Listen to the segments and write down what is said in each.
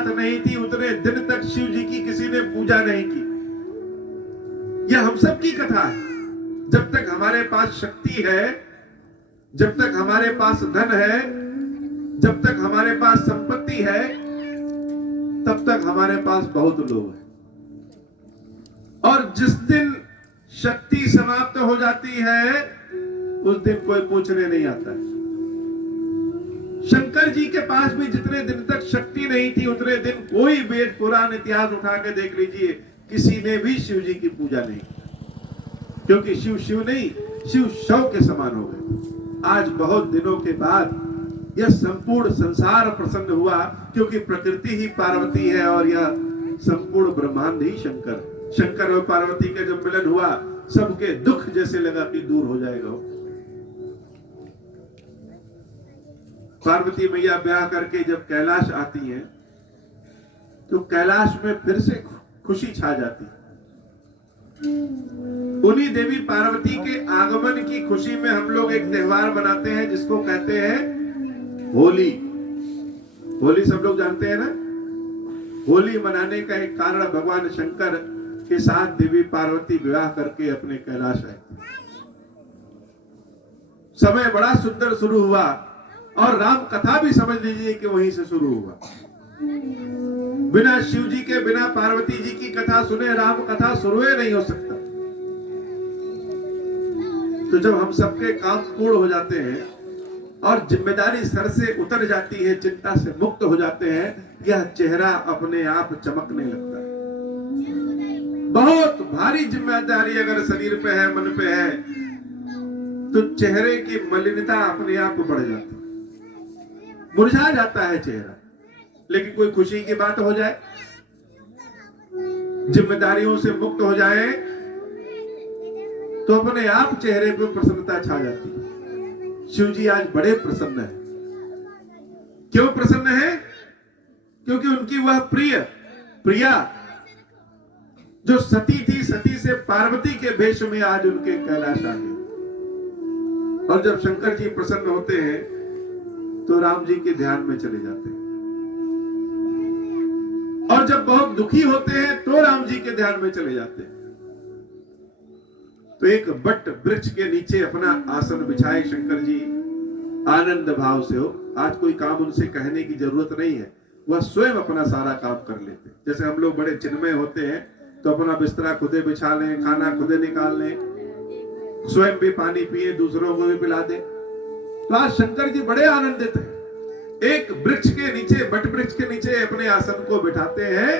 बात नहीं थी उतने दिन तक शिव जी की किसी ने पूजा नहीं की। यह हम सब की कथा है। जब तक हमारे पास शक्ति है, जब तक हमारे पास धन है, जब तक हमारे पास संपत्ति है, तब तक हमारे पास बहुत लोग हैं। और जिस दिन शक्ति समाप्त हो जाती है उस दिन कोई पूछने नहीं आता है। शंकर जी के पास भी जितने दिन तक शक्ति नहीं थी उतने दिन कोई वेद पुराण इतिहास उठा के देख लीजिए, किसी ने भी शिव जी की पूजा नहीं की, क्योंकि शिव शिव नहीं, शिव शव के समान हो गए। आज बहुत दिनों के बाद यह संपूर्ण संसार प्रसन्न हुआ, क्योंकि प्रकृति ही पार्वती है और यह संपूर्ण ब्रह्मांड ही शंकर है। शंकर और पार्वती का जब मिलन हुआ, सबके दुख जैसे लगा कि दूर हो जाएगा। पार्वती मैया ब्याह करके जब कैलाश आती हैं, तो कैलाश में फिर से खुशी छा जाती है। उन्हीं देवी पार्वती के आगमन की खुशी में हम लोग एक त्योहार मनाते हैं जिसको कहते हैं होली। होली सब लोग जानते हैं ना। होली मनाने का एक कारण भगवान शंकर के साथ देवी पार्वती विवाह करके अपने कैलाश आए। समय बड़ा सुंदर शुरू हुआ और राम कथा भी समझ लीजिए कि वहीं से शुरू हुआ। बिना शिव जी के, बिना पार्वती जी की कथा सुने राम कथा शुरू ही नहीं हो सकता। तो जब हम सबके काम पूर्ण हो जाते हैं और जिम्मेदारी सर से उतर जाती है, चिंता से मुक्त हो जाते हैं, यह चेहरा अपने आप चमकने लगता है। बहुत भारी जिम्मेदारी अगर शरीर पे है, मन पे है, तो चेहरे की मलिनता अपने आप बढ़ जाती है, मुरझा जाता है चेहरा। लेकिन कोई खुशी की बात हो जाए, जिम्मेदारियों से मुक्त हो जाए, तो अपने आप चेहरे पर प्रसन्नता छा जाती है। शिव जी आज बड़े प्रसन्न है। क्यों प्रसन्न है? क्योंकि उनकी वह प्रिया जो सती थी, सती से पार्वती के भेष में आज उनके कैलाश आ गई। और जब शंकर जी प्रसन्न होते हैं तो राम जी के ध्यान में चले जाते हैं, और जब बहुत दुखी होते हैं तो राम जी के ध्यान में चले जाते हैं। तो एक बट वृक्ष के नीचे अपना आसन बिछाए शंकर जी आनंद भाव से हो। आज कोई काम उनसे कहने की जरूरत नहीं है, वह स्वयं अपना सारा काम कर लेते। जैसे हम लोग बड़े चिन्मय होते हैं तो अपना बिस्तरा खुदे बिछा लें, खाना खुदे निकाल लें, स्वयं भी पानी पिए, दूसरों को भी पिला दें। तो आज शंकर जी बड़े आनंदित हैं। एक वृक्ष के नीचे, बट वृक्ष के नीचे अपने आसन को बिठाते हैं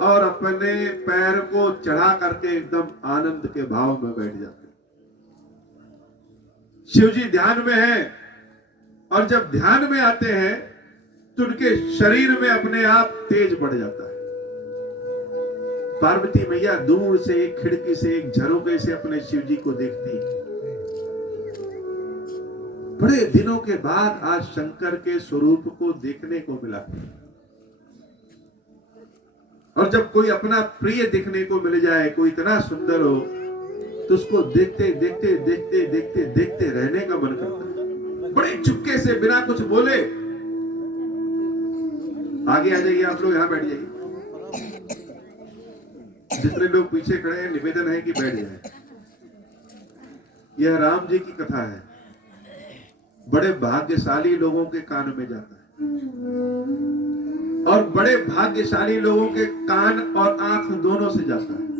और अपने पैर को चढ़ा करके एकदम आनंद के भाव में बैठ जाते हैं। शिव जी ध्यान में है, और जब ध्यान में आते हैं तो उनके शरीर में अपने आप तेज बढ़ जाता है। पार्वती मैया दूर से एक खिड़की से, एक झरोखे से अपने शिव जी को देखती है। बड़े दिनों के बाद आज शंकर के स्वरूप को देखने को मिला। और जब कोई अपना प्रिय देखने को मिल जाए, कोई इतना सुंदर हो, तो उसको देखते देखते देखते देखते देखते रहने का मन करता है। बड़े चुपके से, बिना कुछ बोले, आगे आ जाइए, आप लोग यहां बैठ जाइए। जितने लोग पीछे खड़े हैं, निवेदन है कि बैठ जाए। यह राम जी की कथा है। बड़े भाग्यशाली लोगों के कान में जाता है, और बड़े भाग्यशाली लोगों के कान और आंख दोनों से जाता है।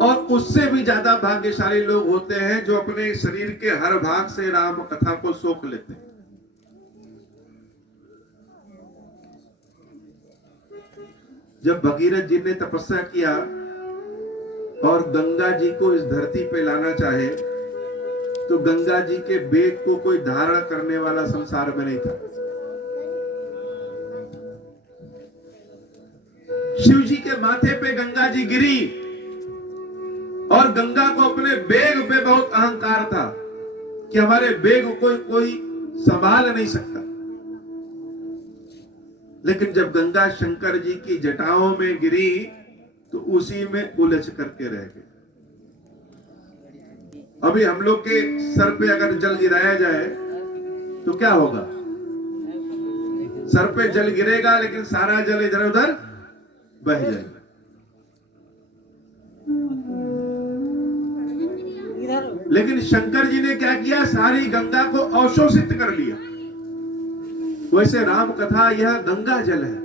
और उससे भी ज्यादा भाग्यशाली लोग होते हैं जो अपने शरीर के हर भाग से राम कथा को सोख लेते हैं। जब भगीरथ जी ने तपस्या किया और गंगा जी को इस धरती पे लाना चाहे, तो गंगा जी के बेग को कोई धारण करने वाला संसार में नहीं था। शिव जी के माथे पे गंगा जी गिरी, और गंगा को अपने बेग पे बहुत अहंकार था कि हमारे बेग को कोई संभाल नहीं सकता। लेकिन जब गंगा शंकर जी की जटाओं में गिरी तो उसी में उलझ करके रह गए। अभी हम लोग के सर पे अगर जल गिराया जाए तो क्या होगा? सर पे जल गिरेगा लेकिन सारा जल इधर उधर बह जाएगा। लेकिन शंकर जी ने क्या किया, सारी गंगा को अवशोषित कर लिया। वैसे राम कथा यह गंगा जल है,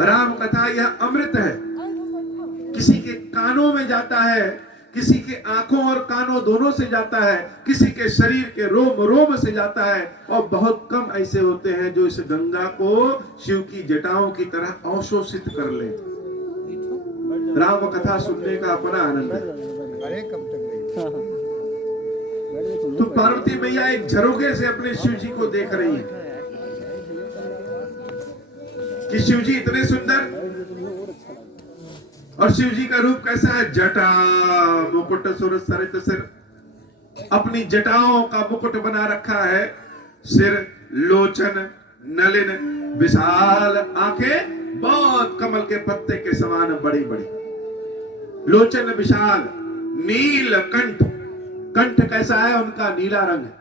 राम कथा यह अमृत है। किसी के कानों में जाता है, किसी के आंखों और कानों दोनों से जाता है, किसी के शरीर के रोम रोम से जाता है, और बहुत कम ऐसे होते हैं जो इस गंगा को शिव की जटाओं की तरह अवशोषित कर ले। राम कथा सुनने का अपना आनंद है। तो पार्वती मैया एक झरोखे से अपने शिव जी को देख रही है कि शिव जी इतने सुंदर, और शिव जी का रूप कैसा है, जटा मुकुट सुर सरित सिर, अपनी जटाओं का मुकुट बना रखा है। सिर, लोचन, नलिन, विशाल आंखें, बहुत कमल के पत्ते के समान बड़ी बड़ी, लोचन विशाल, नील कंठ, कंठ कैसा है उनका, नीला रंग है।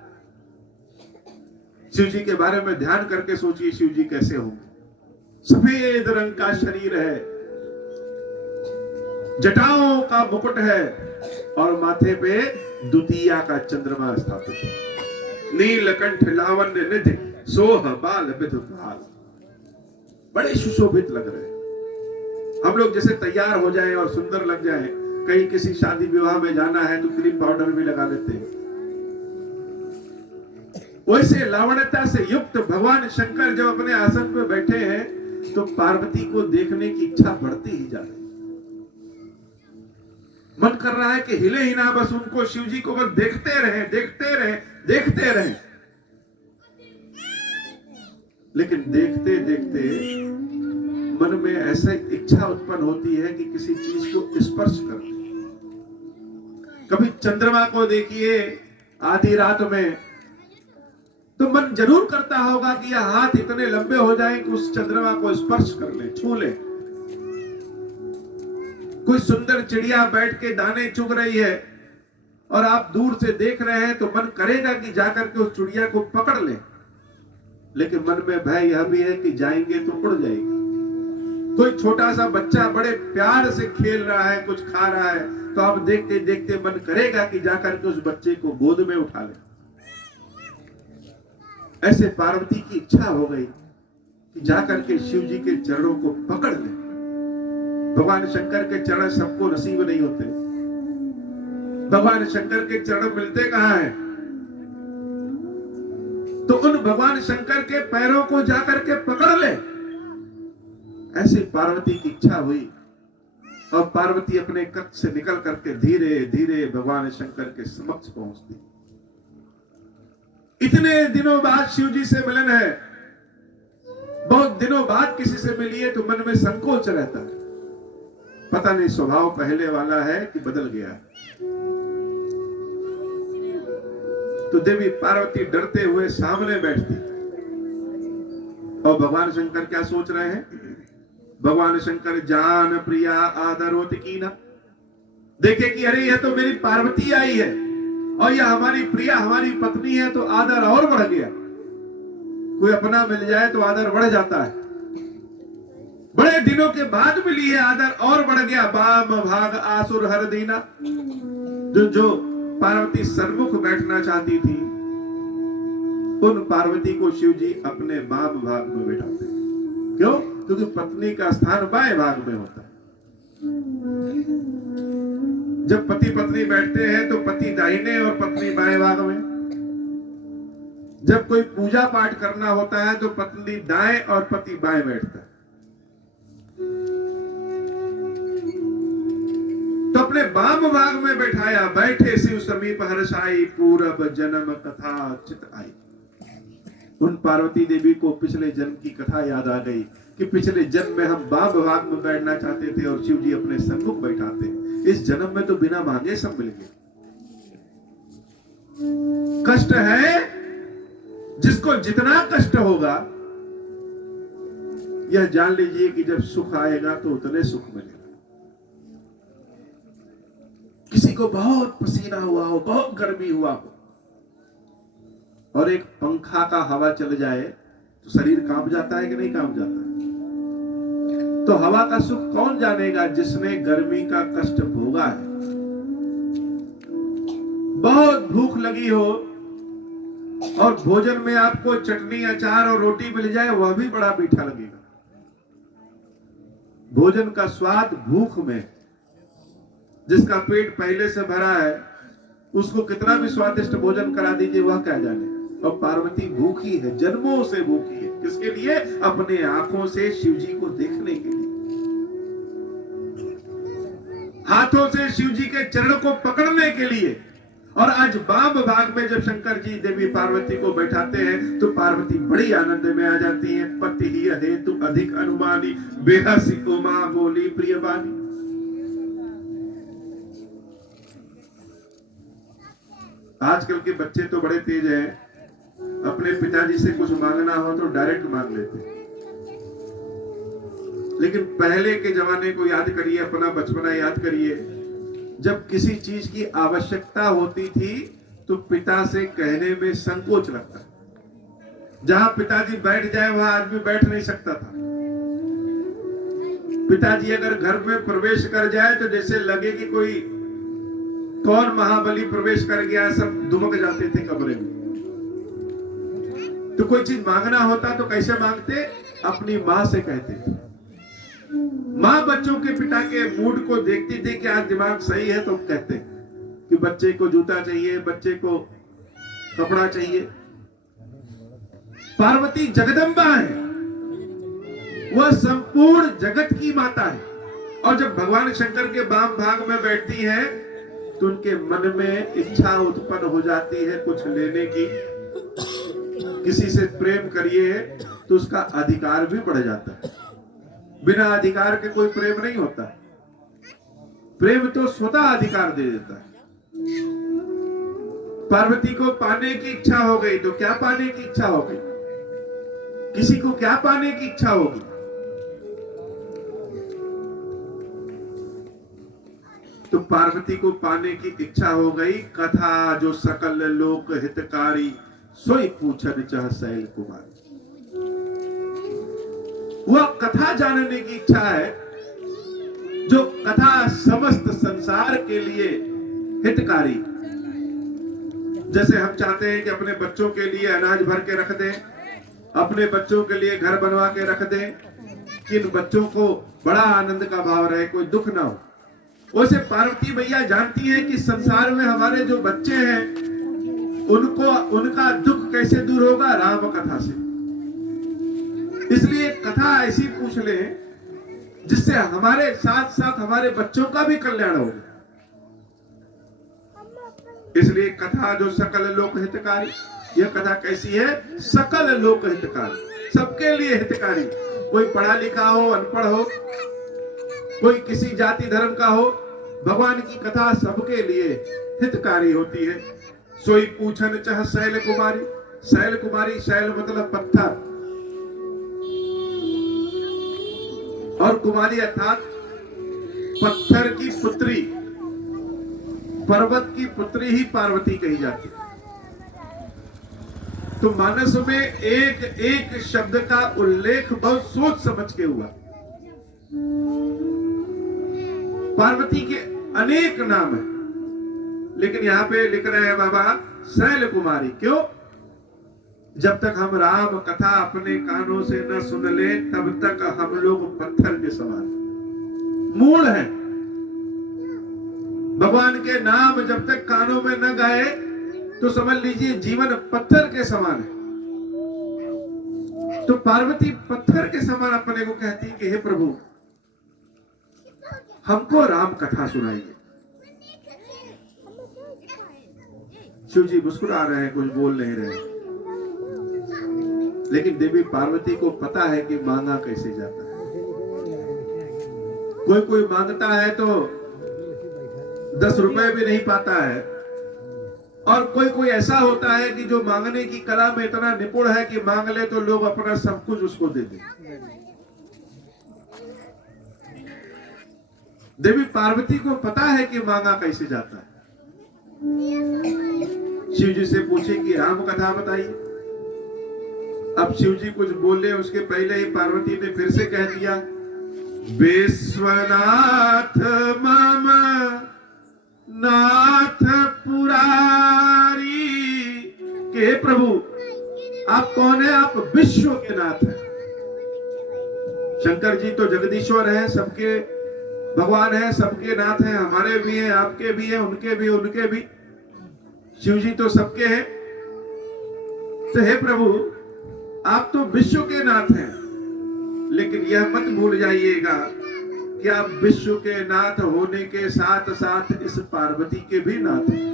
शिव जी के बारे में ध्यान करके सोचिए शिव जी कैसे होंगे। सफेद रंग का शरीर है, जटाओं का मुकुट है, और माथे पे द्वितीया का चंद्रमा स्थापित है। नीलकंठ लावण्य निधि सोह बाल विधुभाल, बड़े सुशोभित लग रहे हैं। हम लोग जैसे तैयार हो जाएं और सुंदर लग जाएं, कहीं किसी शादी विवाह में जाना है तो क्रीम पाउडर भी लगा लेते हैं। वैसे लावण्यता से युक्त भगवान शंकर जब अपने आसन पे बैठे हैं तो पार्वती को देखने की इच्छा बढ़ती ही जा रही। मन कर रहा है कि हिले ही ना, बस उनको, शिव जी को बस देखते रहे, देखते रहे, देखते रहे। लेकिन देखते देखते मन में ऐसा इच्छा उत्पन्न होती है कि किसी चीज को स्पर्श कर। कभी चंद्रमा को देखिए आधी रात में, तो मन जरूर करता होगा कि यह हाथ इतने लंबे हो जाएं कि उस चंद्रमा को स्पर्श कर ले, छू ले। कोई सुंदर चिड़िया बैठ के दाने चुग रही है और आप दूर से देख रहे हैं तो मन करेगा कि जाकर के उस चिड़िया को पकड़ ले, लेकिन मन में भय यह भी है कि जाएंगे तो उड़ जाएगी। कोई छोटा सा बच्चा बड़े प्यार से खेल रहा है, कुछ खा रहा है, तो आप देखते देखते मन करेगा कि जाकर के उस बच्चे को गोद में उठा ले। ऐसे पार्वती की इच्छा हो गई कि जाकर के शिव जी के चरणों को पकड़ ले। भगवान शंकर के चरण सबको नसीब नहीं होते। भगवान शंकर के चरण मिलते कहां हैं? तो उन भगवान शंकर के पैरों को जाकर के पकड़ ले। ऐसी पार्वती की इच्छा हुई और पार्वती अपने कक्ष से निकल करके धीरे धीरे भगवान शंकर के समक्ष पहुंचती। इतने दिनों बाद शिव जी से मिलन है, बहुत दिनों बाद किसी से मिली है तो मन में संकोच रहता है, पता नहीं स्वभाव पहले वाला है कि बदल गया है। तो देवी पार्वती डरते हुए सामने बैठती और भगवान शंकर क्या सोच रहे हैं? भगवान शंकर जान प्रिया आदरोत कीना, देखे कि अरे यह तो मेरी पार्वती आई है और यह हमारी प्रिया, हमारी पत्नी है, तो आदर और बढ़ गया। कोई अपना मिल जाए तो आदर बढ़ जाता है। बड़े दिनों के बाद मिली है, आदर और बढ़ गया। बाम भाग आसुर हर दीना, जो पार्वती सन्मुख बैठना चाहती थी उन पार्वती को शिव जी अपने बाम भाग में बैठाते। क्यों? क्योंकि पत्नी का स्थान बाएं भाग में होता है। जब पति पत्नी बैठते हैं तो पति दाहिने और पत्नी बाएं भाग में। जब कोई पूजा पाठ करना होता है तो पत्नी दाएं और पति बाएं बैठता है। तो अपने बाम भाग में बैठाया, बैठे शिव समीप हर्षाई, पूरब जन्म कथा चित आई। उन पार्वती देवी को पिछले जन्म की कथा याद आ गई कि पिछले जन्म में हम बाम भाग में बैठना चाहते थे और शिव जी अपने सन्मुख बैठाते। इस जन्म में तो बिना मांगे सब मिल गए। कष्ट है, जिसको जितना कष्ट होगा यह जान लीजिए कि जब सुख आएगा तो उतने सुख मिलेगा। किसी को बहुत पसीना हुआ हो, बहुत गर्मी हुआ हो और एक पंखा का हवा चल जाए तो शरीर कांप जाता है कि नहीं कांप जाता है? तो हवा का सुख कौन जानेगा जिसने गर्मी का कष्ट भोगा है। बहुत भूख लगी हो और भोजन में आपको चटनी अचार और रोटी मिल जाए, वह भी बड़ा मीठा लगेगा। भोजन का स्वाद भूख में। जिसका पेट पहले से भरा है उसको कितना भी स्वादिष्ट भोजन करा दीजिए, वह क्या जाने। और पार्वती भूखी है, जन्मों से भूखी है। किसके लिए? अपने आंखों से शिव जी को देखने के लिए, हाथों से शिव जी के चरण को पकड़ने के लिए। और आज वाम भाग में जब शंकर जी देवी पार्वती को बैठाते हैं तो पार्वती बड़ी आनंद में आ जाती है। पति ही हेतु अधिक अनुमानी, बेहसी उमा बोली प्रियवानी। आजकल के बच्चे तो बड़े तेज हैं, अपने पिताजी से कुछ मांगना हो तो डायरेक्ट मांग लेते हैं। लेकिन पहले के जमाने को याद करिए, अपना बचपना याद करिए। जब किसी चीज की आवश्यकता होती थी तो पिता से कहने में संकोच लगता। जहां पिताजी बैठ जाए वहां आदमी बैठ नहीं सकता था। पिताजी अगर घर में प्रवेश कर जाए तो जैसे लगे कि कोई कौन महाबली प्रवेश कर गया, सब दुमक जाते थे कमरे में। तो कोई चीज मांगना होता तो कैसे मांगते? अपनी मां से कहते थे। मां बच्चों के पिता के मूड को देखती थी कि आज दिमाग सही है तो कहते कि बच्चे को जूता चाहिए, बच्चे को कपड़ा चाहिए। पार्वती जगदम्बा है, वह संपूर्ण जगत की माता है। और जब भगवान शंकर के वाम भाग में बैठती है तो उनके मन में इच्छा उत्पन्न हो जाती है कुछ लेने की। किसी से प्रेम करिए तो उसका अधिकार भी बढ़ जाता है। बिना अधिकार के कोई प्रेम नहीं होता। प्रेम तो स्वतः अधिकार दे देता है। पार्वती को पाने की इच्छा हो गई तो क्या पाने की इच्छा हो गई? किसी को क्या पाने की इच्छा होगी? तो पार्वती को पाने की इच्छा हो गई। कथा जो सकल लोक हितकारी, सोई पूछन चाह शैल कुमार। वह कथा जानने की इच्छा है, जो कथा समस्त संसार के लिए हितकारी। जैसे हम चाहते हैं कि अपने बच्चों के लिए अनाज भर के रख दें, अपने बच्चों के लिए घर बनवा के रख दें कि इन बच्चों को बड़ा आनंद का भाव रहे, कोई दुख ना हो। वैसे पार्वती मैया जानती है कि संसार में हमारे जो बच्चे हैं उनको उनका दुख कैसे दूर होगा? राम कथा से। इसलिए कथा ऐसी पूछ ले जिससे हमारे साथ साथ हमारे बच्चों का भी कल्याण हो। इसलिए कथा जो सकल लोक हितकारी, यह कथा कैसी है? सकल लोक हितकारी, सबके लिए हितकारी। कोई पढ़ा लिखा हो, अनपढ़ हो, कोई किसी जाति धर्म का हो, भगवान की कथा सबके लिए हितकारी होती है। सोई पूछन चाह शैल कुमारी। शैल कुमारी, शैल मतलब पत्थर, और कुमारी अर्थात पत्थर की पुत्री, पर्वत की पुत्री ही पार्वती कही जाती है। तो मानस में एक एक शब्द का उल्लेख बहुत सोच समझ के हुआ। पार्वती के अनेक नाम है, लेकिन यहां पे लिख रहे हैं बाबा शैल कुमारी। क्यों? जब तक हम राम कथा अपने कानों से न सुन ले तब तक हम लोग पत्थर के समान मूल हैं। भगवान के नाम जब तक कानों में न गाए तो समझ लीजिए जीवन पत्थर के समान है। तो पार्वती पत्थर के समान अपने को कहती है कि हे प्रभु, हमको राम कथा सुनाइए। शिव जी मुस्कुरा रहे हैं, कुछ बोल नहीं रहे। लेकिन देवी पार्वती को पता है कि मांगा कैसे जाता है। कोई कोई मांगता है तो 10 रुपए भी नहीं पाता है, और कोई कोई ऐसा होता है कि जो मांगने की कला में इतना निपुण है कि मांग ले तो लोग अपना सब कुछ उसको दे दे। देवी पार्वती को पता है कि मांगा कैसे जाता है। शिव जी से पूछे कि राम कथा बताइए। अब शिव जी कुछ बोले उसके पहले ही पार्वती ने फिर से कह दिया, विश्वनाथ मम नाथ पुरारी, के प्रभु आप कौन है? आप विश्व के नाथ हैं। शंकर जी तो जगदीश्वर हैं, सबके भगवान हैं, सबके नाथ हैं, हमारे भी हैं, आपके भी हैं, उनके भी। शिव जी तो सबके हैं। तो हे प्रभु आप तो विश्व के नाथ हैं, लेकिन यह मत भूल जाइएगा कि आप विश्व के नाथ होने के साथ साथ इस पार्वती के भी नाथ हैं।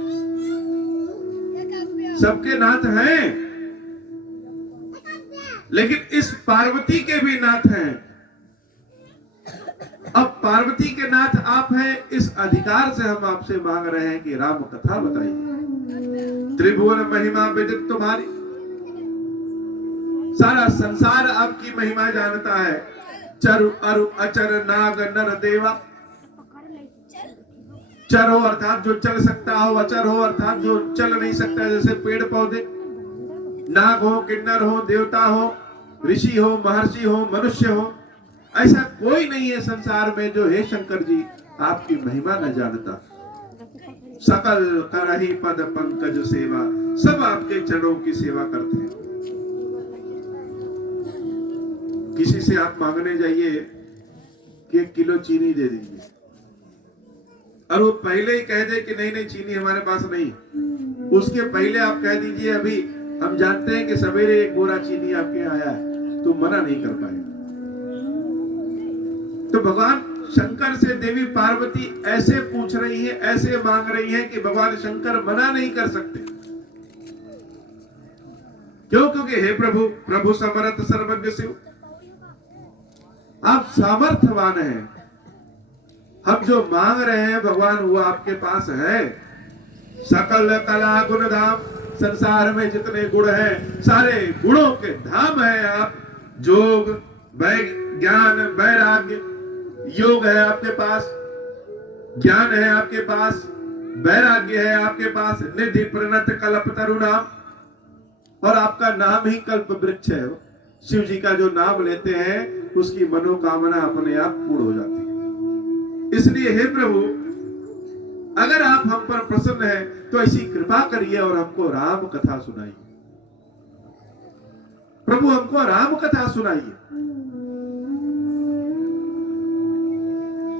सबके नाथ हैं, लेकिन इस पार्वती के भी नाथ हैं। अब पार्वती के नाथ आप हैं, इस अधिकार से हम आपसे मांग रहे हैं कि राम कथा बताइए। त्रिभुवन महिमा विदित तुम्हारी, सारा संसार आपकी महिमा जानता है। चरु अरु अचर नाग नर देवा, चर हो अर्थात जो चल सकता हो, अचर हो अर्थात जो चल नहीं सकता, जैसे पेड़ पौधे, नाग हो, किन्नर हो, देवता हो, ऋषि हो, महर्षि हो, मनुष्य हो, ऐसा कोई नहीं है संसार में जो हे शंकर जी आपकी महिमा न जानता। सकल करहि पद पंकज सेवा, सब आपके चरणों की सेवा करते हैं। किसी से आप मांगने जाइए कि 1 किलो चीनी दे दीजिए, और वो पहले ही कह दे कि नहीं चीनी हमारे पास नहीं, उसके पहले आप कह दीजिए अभी हम जानते हैं कि सवेरे 1 बोरा चीनी आपके आया है, तो मना नहीं कर पाएगा। तो भगवान शंकर से देवी पार्वती ऐसे पूछ रही है, ऐसे मांग रही है कि भगवान शंकर मना नहीं कर सकते। क्यों? क्योंकि हे प्रभु, प्रभु समर्थ सर्वज्ञ शिव, आप सामर्थ्यवान हैं। हम जो मांग रहे हैं भगवान वो आपके पास है। सकल कला गुण धाम, संसार में जितने गुण हैं सारे गुणों के धाम है आप। जोग, ज्ञान, वैराग्य, योग है आपके पास, ज्ञान है आपके पास, वैराग्य है आपके पास, निधि प्रणत कल्प तरु नाम, और आपका नाम ही कल्प वृक्ष है। शिव जी का जो नाम लेते हैं उसकी मनोकामना अपने आप पूर्ण हो जाती है। इसलिए हे प्रभु अगर आप हम पर प्रसन्न हैं तो ऐसी कृपा करिए और हमको राम कथा सुनाइए। प्रभु हमको राम कथा सुनाइए।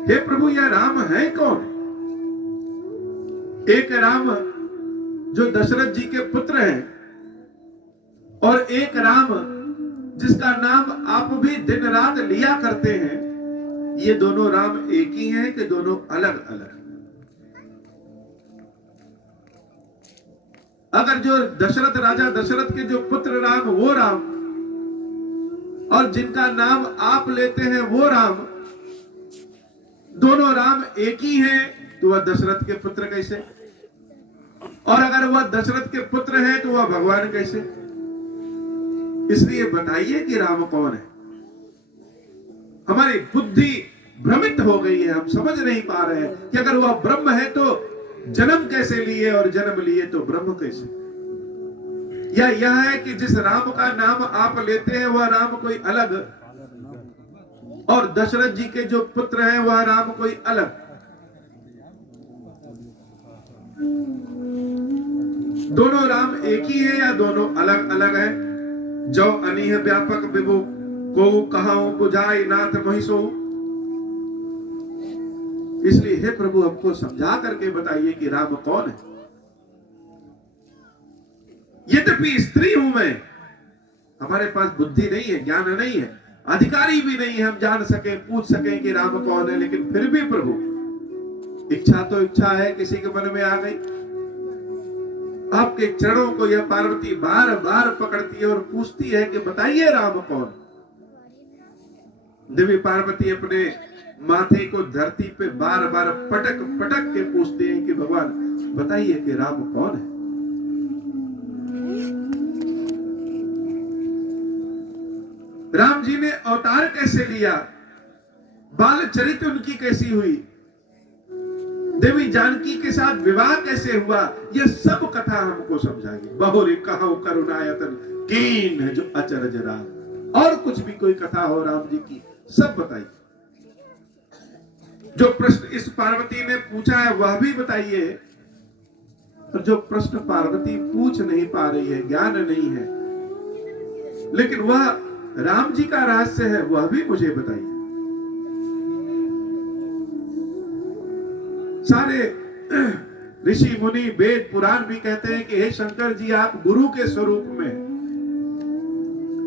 हे प्रभु यह राम है कौन? एक राम जो दशरथ जी के पुत्र हैं, और एक राम जिसका नाम आप भी दिन रात लिया करते हैं। ये दोनों राम एक ही हैं कि दोनों अलग अलग? अगर जो दशरथ राजा दशरथ के जो पुत्र राम वो राम, और जिनका नाम आप लेते हैं वो राम, दोनों राम एक ही हैं, तो वह दशरथ के पुत्र कैसे? और अगर वह दशरथ के पुत्र हैं तो वह भगवान कैसे? इसलिए बताइए कि राम कौन है। हमारी बुद्धि भ्रमित हो गई है, हम समझ नहीं पा रहे हैं कि अगर वह ब्रह्म है तो जन्म कैसे लिए, और जन्म लिए तो ब्रह्म कैसे? या यह है कि जिस राम का नाम आप लेते हैं वह राम कोई अलग, और दशरथ जी के जो पुत्र हैं वह राम कोई अलग? दोनों राम एक ही है या दोनों अलग अलग है? जो अनिह व्यापक विभु को कहाऊं बुझाई नाथ महिषो। इसलिए हे प्रभु हमको समझा करके बताइए कि राम कौन है। यद्यपि स्त्री हूं मैं, हमारे पास बुद्धि नहीं है, ज्ञान नहीं है, अधिकारी भी नहीं है हम जान सके, पूछ सके कि राम कौन है, लेकिन फिर भी प्रभु इच्छा तो इच्छा है, किसी के मन में आ गई। आपके चरणों को यह पार्वती बार बार पकड़ती है और पूछती है कि बताइए राम कौन। देवी पार्वती अपने माथे को धरती पे बार बार पटक पटक के पूछते हैं कि भगवान बताइए कि राम कौन है। राम जी ने अवतार कैसे लिया, बाल चरित्र उनकी कैसी हुई, देवी जानकी के साथ विवाह कैसे हुआ, यह सब कथा हमको समझाइए। बहुरी कहो करुणायतन कीन है जो अचरज राम। और कुछ भी कोई कथा हो राम जी की सब बताइए। जो प्रश्न इस पार्वती ने पूछा है वह भी बताइए, और जो प्रश्न पार्वती पूछ नहीं पा रही है, ज्ञान नहीं है, लेकिन वह राम जी का रहस्य है, वह भी मुझे बताइए। सारे ऋषि मुनि वेद पुराण भी कहते हैं कि हे शंकर जी, आप गुरु के स्वरूप में,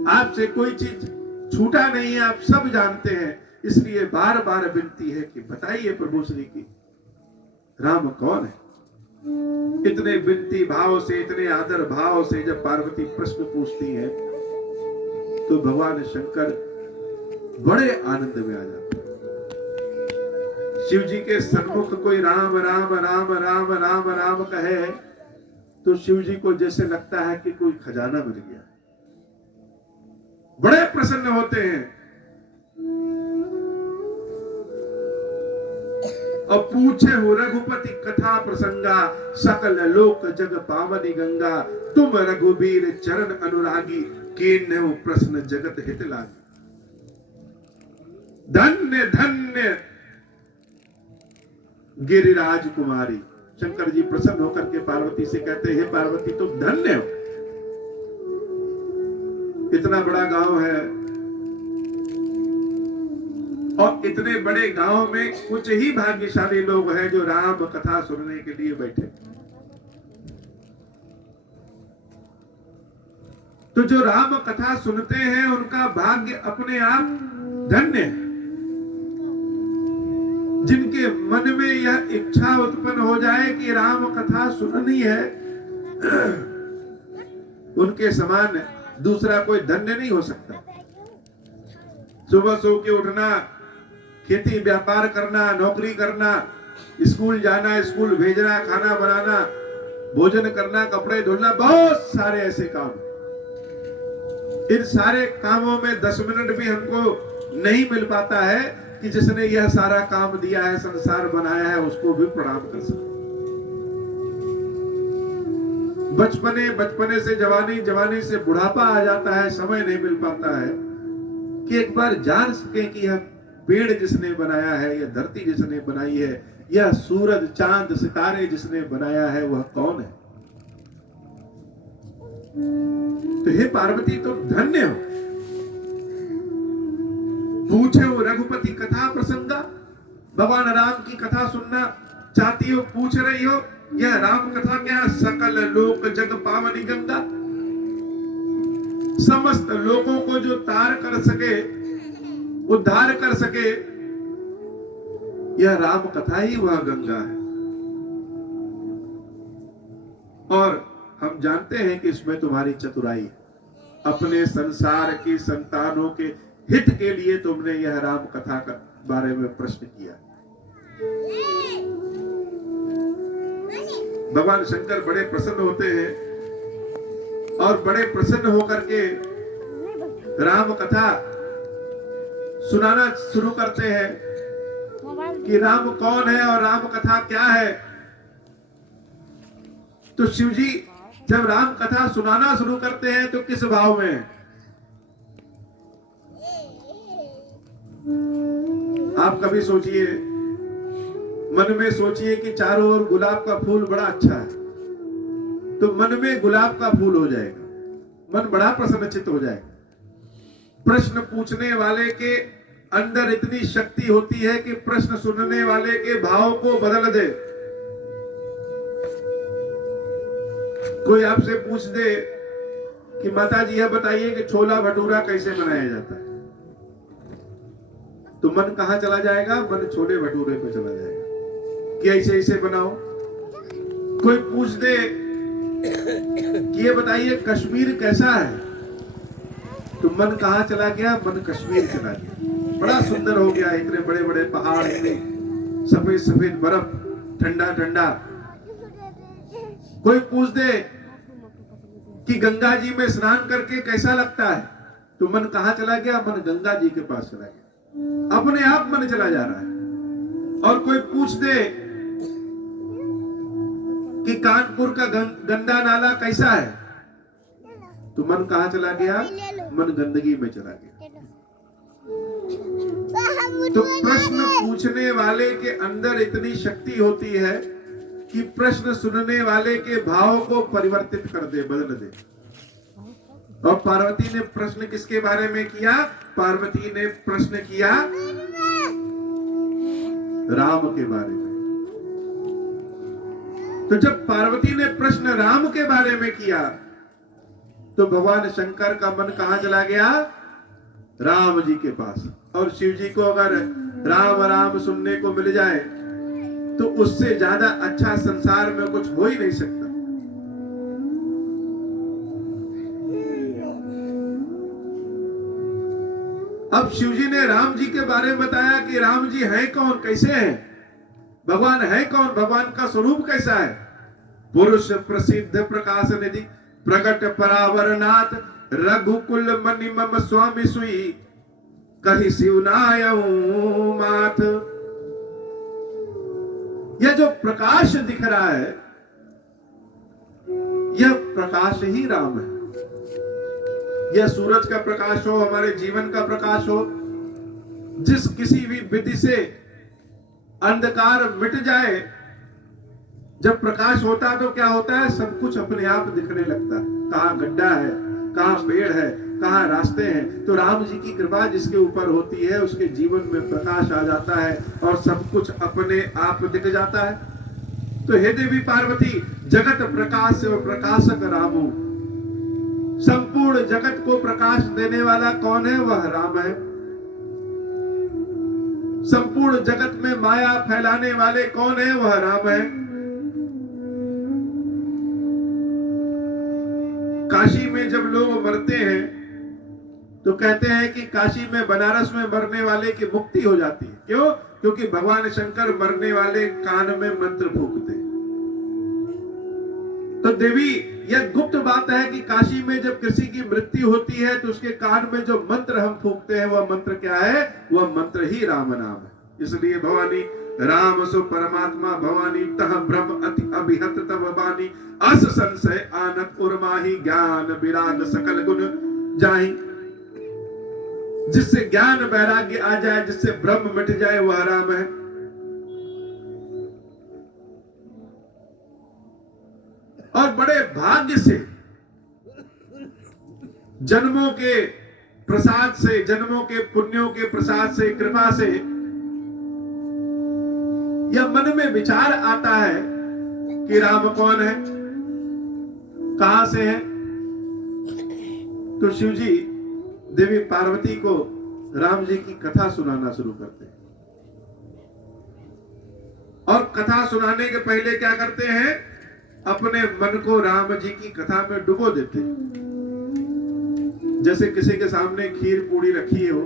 आपसे कोई चीज छूटा नहीं है, आप सब जानते हैं। इसलिए बार बार विनती है कि बताइए प्रभु श्री की राम कौन है। इतने विनती भाव से, इतने आदर भाव से जब पार्वती प्रश्न पूछती है तो भगवान शंकर बड़े आनंद में आ जाते हैं। शिव जी के सन्मुख कोई राम राम राम राम राम राम कहे तो शिव जी को जैसे लगता है कि कोई खजाना मिल गया, बड़े प्रसन्न होते हैं। और पूछे हो रघुपति कथा प्रसंगा, सकल लोक जग पावनी गंगा, तुम रघुबीर चरण अनुरागी, कीन्ह हो प्रश्न जगत हित लागी। धन्य धन्य गिरिराज कुमारी। शंकर जी प्रसन्न होकर के पार्वती से कहते हैं, हे पार्वती तुम धन्य हो। इतना बड़ा गांव है और इतने बड़े गांव में कुछ ही भाग्यशाली लोग हैं जो राम कथा सुनने के लिए बैठे। तो जो राम कथा सुनते हैं उनका भाग्य अपने आप धन्य है। जिनके मन में यह इच्छा उत्पन्न हो जाए कि राम कथा सुननी है, उनके समान दूसरा कोई धन्य नहीं हो सकता। सुबह सो के उठना, खेती व्यापार करना, नौकरी करना, स्कूल जाना, स्कूल भेजना, खाना बनाना, भोजन करना, कपड़े धुलना, बहुत सारे ऐसे काम। इन सारे कामों में 10 मिनट भी हमको नहीं मिल पाता है कि जिसने यह सारा काम दिया है, संसार बनाया है, उसको भी प्रणाम कर सके। बचपने से जवानी, जवानी से बुढ़ापा आ जाता है, समय नहीं मिल पाता है कि एक बार जान सके कि यह पेड़ जिसने बनाया है, यह धरती जिसने बनाई है, यह सूरज चांद सितारे जिसने बनाया है, वह कौन है। तो हे पार्वती तुम धन्य हो। पूछे हो रघुपति कथा प्रसंगा, भगवान राम की कथा सुनना चाहती हो, पूछ रही हो, यह राम कथा क्या, सकल लोक जग पावनी गंगा। समस्त लोगों को जो तार कर सके, उद्धार कर सके, यह राम कथा ही वह गंगा है। और हम जानते हैं कि इसमें तुम्हारी चतुराई है। अपने संसार की संतानों के हित के लिए तुमने यह राम कथा के बारे में प्रश्न किया। भगवान शंकर बड़े प्रसन्न होते हैं और बड़े प्रसन्न होकर के राम कथा सुनाना शुरू करते हैं कि राम कौन है और राम कथा क्या है। तो शिव जी जब राम कथा सुनाना शुरू करते हैं तो किस भाव में? आप कभी सोचिए, मन में सोचिए कि चारों ओर गुलाब का फूल बड़ा अच्छा है, तो मन में गुलाब का फूल हो जाएगा, मन बड़ा प्रसन्नचित्त हो जाएगा। प्रश्न पूछने वाले के अंदर इतनी शक्ति होती है कि प्रश्न सुनने वाले के भाव को बदल दे। कोई आपसे पूछ दे कि माता जी यह बताइए कि छोला भटूरा कैसे बनाया जाता है, तो मन कहां चला जाएगा? मन छोले भटूरे पे चला जाएगा कि ऐसे ऐसे बनाओ। कोई पूछ दे कि ये बताइए कश्मीर कैसा है, तो मन कहां चला गया? मन कश्मीर चला गया। बड़ा सुंदर हो गया, इतने बड़े बड़े पहाड़, इतने सफेद सफेद बर्फ, ठंडा ठंडा। कोई पूछ दे कि गंगा जी में स्नान करके कैसा लगता है, तो मन कहां चला गया? मन गंगा जी के पास चला गया, अपने आप मन चला जा रहा है। और कोई पूछ दे कि कानपुर का गंदा नाला कैसा है, तो मन कहाँ चला गया? मन गंदगी में चला गया। तो प्रश्न पूछने वाले के अंदर इतनी शक्ति होती है कि प्रश्न सुनने वाले के भाव को परिवर्तित कर दे, बदल दे। और पार्वती ने प्रश्न किसके बारे में किया? पार्वती ने प्रश्न किया राम के बारे में। तो जब पार्वती ने प्रश्न राम के बारे में किया तो भगवान शंकर का मन कहां चला गया? राम जी के पास। और शिव जी को अगर राम राम सुनने को मिल जाए तो उससे ज्यादा अच्छा संसार में कुछ हो ही नहीं सकता। अब शिव जी ने राम जी के बारे में बताया कि राम जी हैं कौन, कैसे हैं, भगवान है कौन, भगवान का स्वरूप कैसा है। पुरुष प्रसिद्ध प्रकाश निधि प्रकट परावरनाथ रघुकुल मणि मम स्वामी सुई कही शिवनायऊ माथ। यह जो प्रकाश दिख रहा है यह प्रकाश ही राम है। यह सूरज का प्रकाश हो, हमारे जीवन का प्रकाश हो, जिस किसी भी विधि से अंधकार मिट जाए, जब प्रकाश होता है तो क्या होता है? सब कुछ अपने आप दिखने लगता है। कहां गड्ढा है, कहां पेड़ है, कहां रास्ते हैं। तो राम जी की कृपा जिसके ऊपर होती है उसके जीवन में प्रकाश आ जाता है और सब कुछ अपने आप दिख जाता है। तो हे देवी पार्वती, जगत प्रकाश व प्रकाशक रामू, संपूर्ण जगत को प्रकाश देने वाला कौन है? वह राम है। संपूर्ण जगत में माया फैलाने वाले कौन है? वह राम है। काशी में जब लोग मरते हैं तो कहते हैं कि काशी में, बनारस में मरने वाले की मुक्ति हो जाती है। क्यों? क्योंकि भगवान शंकर मरने वाले कान में मंत्र फूंकते। तो देवी, यह गुप्त बात है कि काशी में जब किसी की मृत्यु होती है तो उसके कान में जो मंत्र हम फूंकते हैं वह मंत्र क्या है? वह मंत्र ही राम नाम है। इसलिए भवानी राम सो परमात्मा भवानी तह ब्रह्म अति अभिहत तब बानी अस संशय आनत उर्माही ज्ञान विराग सकल गुण जाहि। जिससे ज्ञान वैराग्य आ जाए, जिससे ब्रह्म मिट जाए, वह राम है। और बड़े भाग्य से, जन्मों के प्रसाद से, जन्मों के पुण्यों के प्रसाद से, कृपा से यह मन में विचार आता है कि राम कौन है, कहां से है। तो शिव जी देवी पार्वती को राम जी की कथा सुनाना शुरू करते हैं। और कथा सुनाने के पहले क्या करते हैं? अपने मन को राम जी की कथा में डुबो देते हैं। जैसे किसी के सामने खीर पूड़ी रखी हो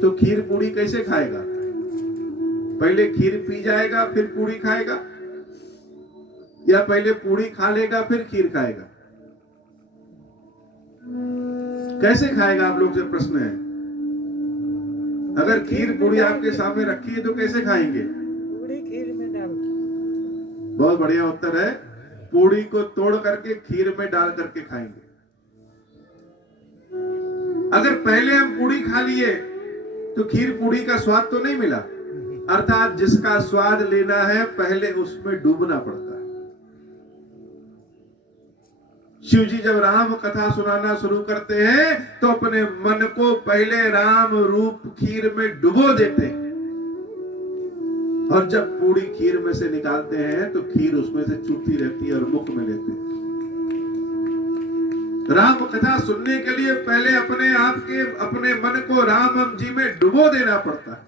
तो खीर पूड़ी कैसे खाएगा? पहले खीर पी जाएगा फिर पूड़ी खाएगा, या पहले पूड़ी खा लेगा फिर खीर खाएगा? कैसे खाएगा? आप लोग से प्रश्न है। अगर खीर पूड़ी आपके सामने रखी है तो कैसे खाएंगे? पूरी खीर में डाल। बहुत बढ़िया उत्तर है। पूड़ी को तोड़ करके खीर में डाल करके खाएंगे। अगर पहले हम पूड़ी खा लिए तो खीर पूड़ी का स्वाद तो नहीं मिला। अर्थात जिसका स्वाद लेना है पहले उसमें डूबना पड़ता है। शिव जी जब राम कथा सुनाना शुरू करते हैं तो अपने मन को पहले राम रूप खीर में डुबो देते हैं, और जब पूरी खीर में से निकालते हैं तो खीर उसमें से चूती रहती है और मुख में लेते हैं। राम कथा सुनने के लिए पहले अपने आप के, अपने मन को राम जी में डुबो देना पड़ता है।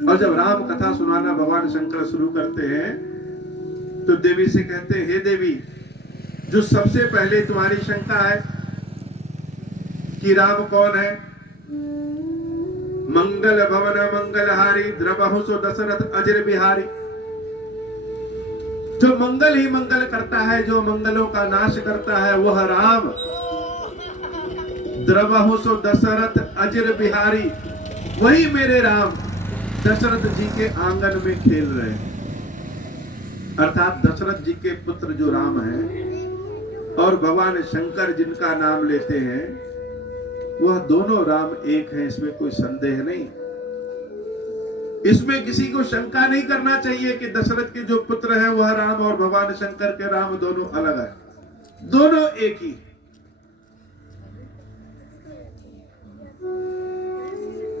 और जब राम कथा सुनाना भगवान शंकर शुरू करते हैं तो देवी से कहते हैं, हे देवी, जो सबसे पहले तुम्हारी शंका है कि राम कौन है, मंगल भवन मंगलहारी द्रवहु सो दशरथ अजर बिहारी। जो मंगल ही मंगल करता है, जो मंगलों का नाश करता है, वह राम। द्रवहु सो दशरथ अजर बिहारी, वही मेरे राम दशरथ जी के आंगन में खेल रहे हैं। अर्थात दशरथ जी के पुत्र जो राम है और भगवान शंकर जिनका नाम लेते हैं वह दोनों राम एक हैं, इसमें कोई संदेह नहीं। इसमें किसी को शंका नहीं करना चाहिए कि दशरथ के जो पुत्र हैं वह राम और भगवान शंकर के राम दोनों अलग हैं। दोनों एक ही।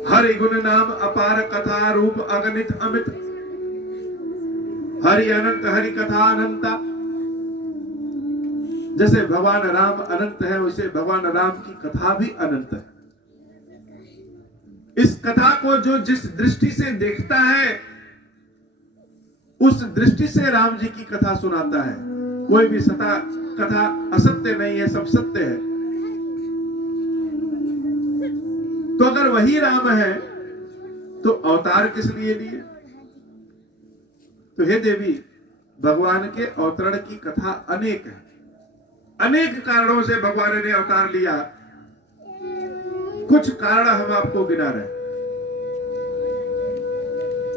हरि गुण नाम अपार कथा रूप अगणित अमित, हरि अनंत हरि कथा अनंता। जैसे भगवान राम अनंत है वैसे भगवान राम की कथा भी अनंत है। इस कथा को जो जिस दृष्टि से देखता है उस दृष्टि से राम जी की कथा सुनाता है। कोई भी कथा असत्य नहीं है, सब सत्य है। तो अगर वही राम है तो अवतार किस लिए लिए? तो हे देवी, भगवान के अवतरण की कथा अनेक है। अनेक कारणों से भगवान ने अवतार लिया। कुछ कारण हम आपको गिना रहे।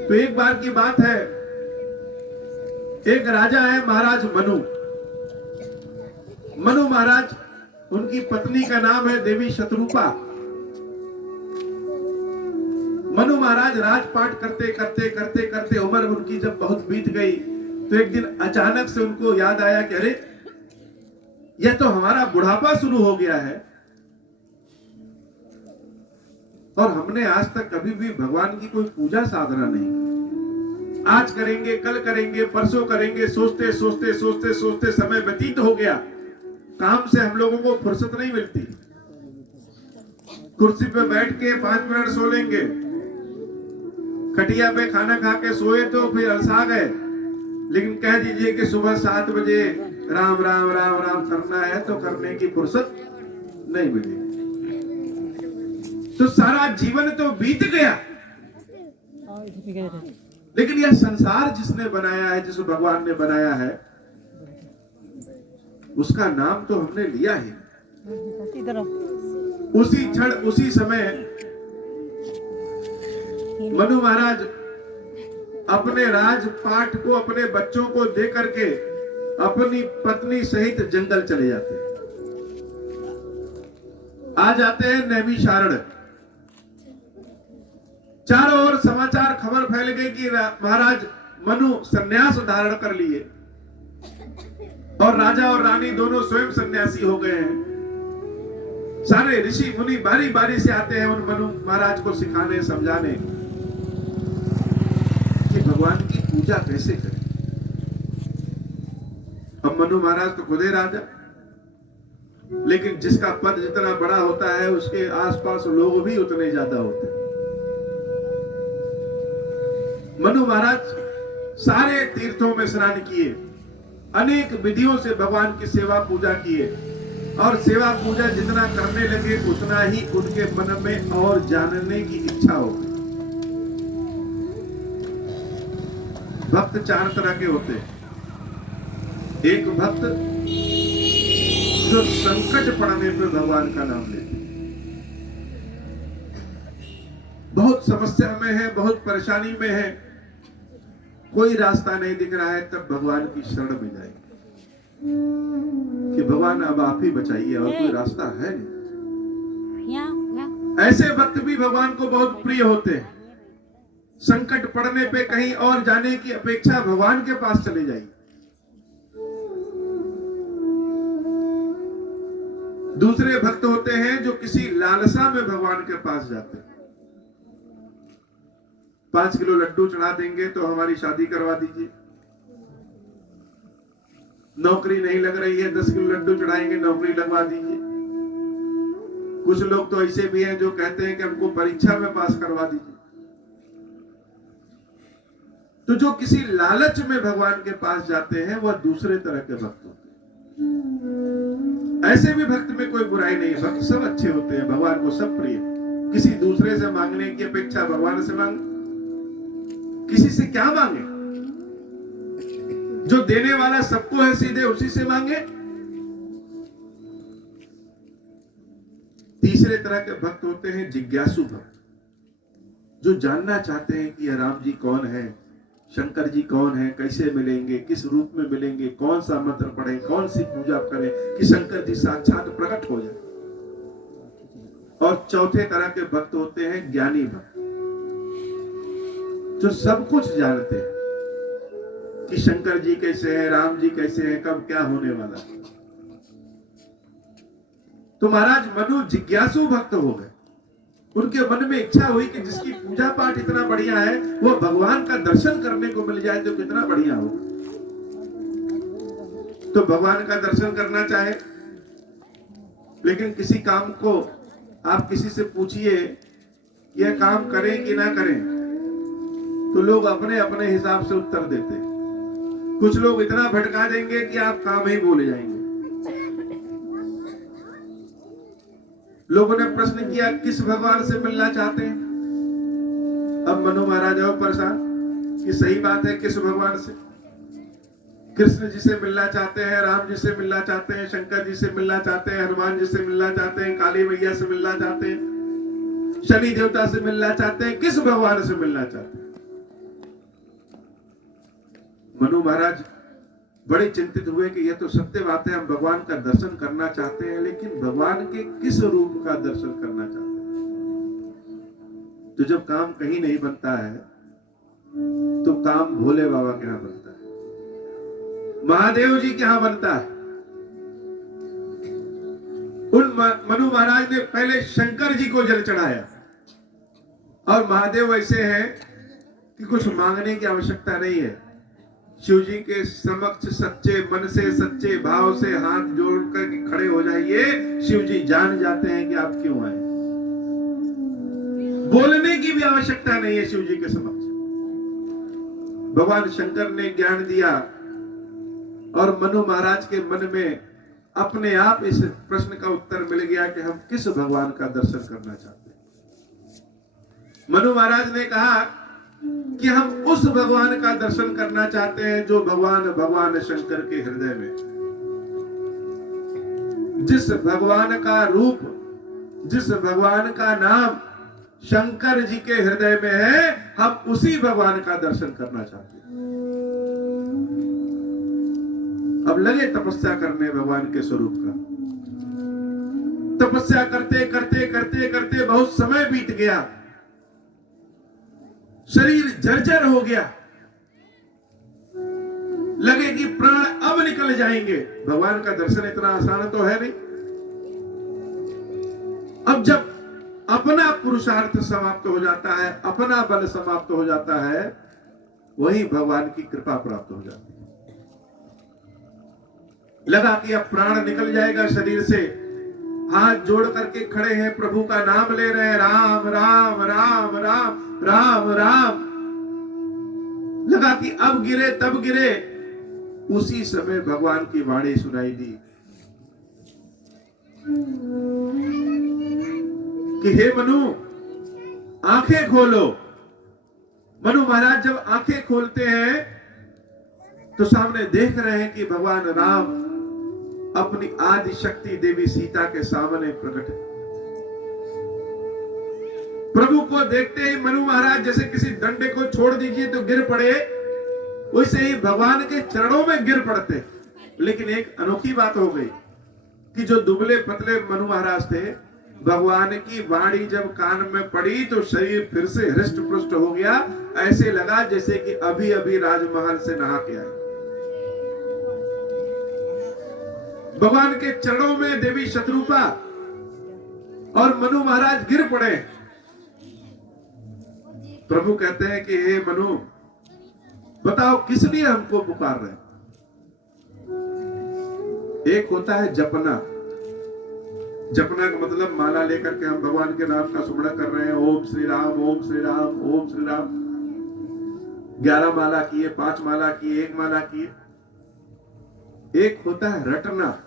तो एक बार की बात है, एक राजा है महाराज मनु। मनु महाराज, उनकी पत्नी का नाम है देवी शत्रुपा। मनु महाराज राजपाट करते करते करते करते उम्र उनकी जब बहुत बीत गई तो एक दिन अचानक से उनको याद आया कि अरे यह तो हमारा बुढ़ापा शुरू हो गया है और हमने आज तक कभी भी भगवान की कोई पूजा साधना नहीं। आज करेंगे, कल करेंगे, परसों करेंगे, सोचते सोचते सोचते सोचते समय व्यतीत हो गया। काम से हम लोगों को फुर्सत नहीं मिलती। कुर्सी पे बैठ के 5 मिनट सो लेंगे, खटिया पे खाना खा के सोए तो फिर अलसा गए, लेकिन कह दीजिए कि सुबह 7 बजे राम राम राम राम करना है तो करने की फुर्सत नहीं मिली। तो सारा जीवन तो बीत गया। लेकिन यह संसार जिसने बनाया है, जिस भगवान ने बनाया है, उसका नाम तो हमने लिया ही। उसी क्षण उसी समय मनु महाराज अपने राजपाट को अपने बच्चों को दे करके अपनी पत्नी सहित जंगल चले जाते हैं। आ जाते हैं नैमिषारण्य। चारों ओर समाचार खबर फैल गई कि महाराज मनु सन्यास धारण कर लिए और राजा और रानी दोनों स्वयं सन्यासी हो गए हैं। सारे ऋषि मुनि बारी बारी से आते हैं उन मनु महाराज को सिखाने, समझाने कि भगवान की पूजा कैसे करें। अब मनु महाराज तो खुद ही राजा, लेकिन जिसका पद जितना बड़ा होता है उसके आसपास लोग भी उतने ज्यादा होते हैं। मनु महाराज सारे तीर्थों में स्नान किए, अनेक विधियों से भगवान की सेवा पूजा किए और सेवा पूजा जितना करने लगे उतना ही उनके मन में और जानने की इच्छा हो गई। भक्त 4 तरह के होते हैं। एक भक्त जो संकट पड़ने पर भगवान का नाम लेते, बहुत समस्या में है, बहुत परेशानी में है, कोई रास्ता नहीं दिख रहा है, तब भगवान की शरण में जाएंगे कि भगवान अब आप ही बचाइए और कोई रास्ता है नहीं। ऐसे भक्त भी भगवान को बहुत प्रिय होते हैं। संकट पड़ने पे कहीं और जाने की अपेक्षा भगवान के पास चले जाइए। दूसरे भक्त होते हैं जो किसी लालसा में भगवान के पास जाते हैं। 5 किलो लड्डू चढ़ा देंगे तो हमारी शादी करवा दीजिए। नौकरी नहीं लग रही है, 10 किलो लड्डू चढ़ाएंगे, नौकरी लगवा दीजिए। कुछ लोग तो ऐसे भी हैं जो कहते हैं कि हमको परीक्षा में पास करवा दीजिए। तो जो किसी लालच में भगवान के पास जाते हैं वह दूसरे तरह के भक्त होते हैं। ऐसे भी भक्त में कोई बुराई नहीं है, भक्त सब अच्छे होते हैं, भगवान को सब प्रिय। किसी दूसरे से मांगने की अपेक्षा भगवान से मांगे। किसी से क्या मांगे? जो देने वाला सबको है, सीधे उसी से मांगे। तीसरे तरह के भक्त होते हैं जिज्ञासु भक्त, जो जानना चाहते हैं कि यह राम जी कौन है, शंकर जी कौन है, कैसे मिलेंगे, किस रूप में मिलेंगे, कौन सा मंत्र पढ़ें, कौन सी पूजा करें कि शंकर जी साक्षात प्रकट हो जाए। और चौथे तरह के भक्त होते हैं ज्ञानी भक्त, जो सब कुछ जानते हैं कि शंकर जी कैसे हैं, राम जी कैसे हैं, कब क्या होने वाला है। तो महाराज मनु जिज्ञासु भक्त हो गए। उनके मन में इच्छा हुई कि जिसकी पूजा पाठ इतना बढ़िया है वो भगवान का दर्शन करने को मिल जाए तो कितना बढ़िया होगा। तो भगवान का दर्शन करना चाहे, लेकिन किसी काम को आप किसी से पूछिए यह काम करें कि ना करें, तो लोग अपने अपने हिसाब से उत्तर देते हैं। कुछ लोग इतना भटका देंगे कि आप काम ही भूल जाएंगे। लोगों ने प्रश्न किया किस भगवान से मिलना चाहते हैं। अब मनु महाराज हो परेशान कि सही बात है, किस भगवान से? कृष्ण जी से मिलना चाहते हैं, राम जी से मिलना चाहते हैं, शंकर जी से मिलना चाहते हैं, हनुमान जी से मिलना चाहते हैं, काली मैया से मिलना चाहते हैं, शनि देवता से मिलना चाहते हैं, किस भगवान से मिलना चाहते हैं? मनु महाराज बड़े चिंतित हुए कि यह तो सत्य बात है, हम भगवान का दर्शन करना चाहते हैं, लेकिन भगवान के किस रूप का दर्शन करना चाहते हैं? तो जब काम कहीं नहीं बनता है तो काम भोले बाबा के यहां बनता है, महादेव जी के यहां बनता है। उन मनु महाराज ने पहले शंकर जी को जल चढ़ाया, और महादेव ऐसे हैं कि कुछ मांगने की आवश्यकता नहीं है। शिव जी के समक्ष सच्चे मन से, सच्चे भाव से हाथ जोड़कर खड़े हो जाइए, शिव जी जान जाते हैं कि आप क्यों आए। बोलने की भी आवश्यकता नहीं है शिव जी के समक्ष। भगवान शंकर ने ज्ञान दिया और मनु महाराज के मन में अपने आप इस प्रश्न का उत्तर मिल गया कि हम किस भगवान का दर्शन करना चाहते हैं। मनु महाराज ने कहा कि हम उस भगवान का दर्शन करना चाहते हैं जो भगवान शंकर के हृदय में, जिस भगवान का रूप, जिस भगवान का नाम शंकर जी के हृदय में है, हम उसी भगवान का दर्शन करना चाहते हैं। अब लगे तपस्या करने भगवान के स्वरूप का। तपस्या करते करते करते करते बहुत समय बीत गया, शरीर जर्जर हो गया, लगे कि प्राण अब निकल जाएंगे। भगवान का दर्शन इतना आसान तो है नहीं। अब जब अपना पुरुषार्थ समाप्त हो जाता है, अपना बल समाप्त हो जाता है, वही भगवान की कृपा प्राप्त हो जाती है। लगा कि अब प्राण निकल जाएगा शरीर से, हाथ जोड़ करके खड़े हैं, प्रभु का नाम ले रहे हैं, राम राम राम राम राम राम। लगा कि अब गिरे तब गिरे, उसी समय भगवान की वाणी सुनाई दी कि हे मनु, आंखें खोलो। मनु महाराज जब आंखें खोलते हैं तो सामने देख रहे हैं कि भगवान राम अपनी आदि शक्ति देवी सीता के सामने प्रकट है। प्रभु को देखते ही मनु महाराज जैसे किसी डंडे को छोड़ दीजिए तो गिर पड़े, वैसे ही भगवान के चरणों में गिर पड़ते। लेकिन एक अनोखी बात हो गई कि जो दुबले पतले मनु महाराज थे, भगवान की वाणी जब कान में पड़ी तो शरीर फिर से हृष्ट पुष्ट हो गया। ऐसे लगा जैसे कि अभी अभी राजमहल से नहा के आए। भगवान के चरणों में देवी शत्रुपा और मनु महाराज गिर पड़े। प्रभु कहते हैं कि हे मनु, बताओ किस लिए हमको पुकार रहे? एक होता है जपना। जपना का मतलब माला लेकर के हम भगवान के नाम का सुमरण कर रहे हैं, ओम श्री राम ओम श्री राम ओम श्री राम। 11 माला किए, 5 माला किए, 1 माला किए। एक होता है रटना।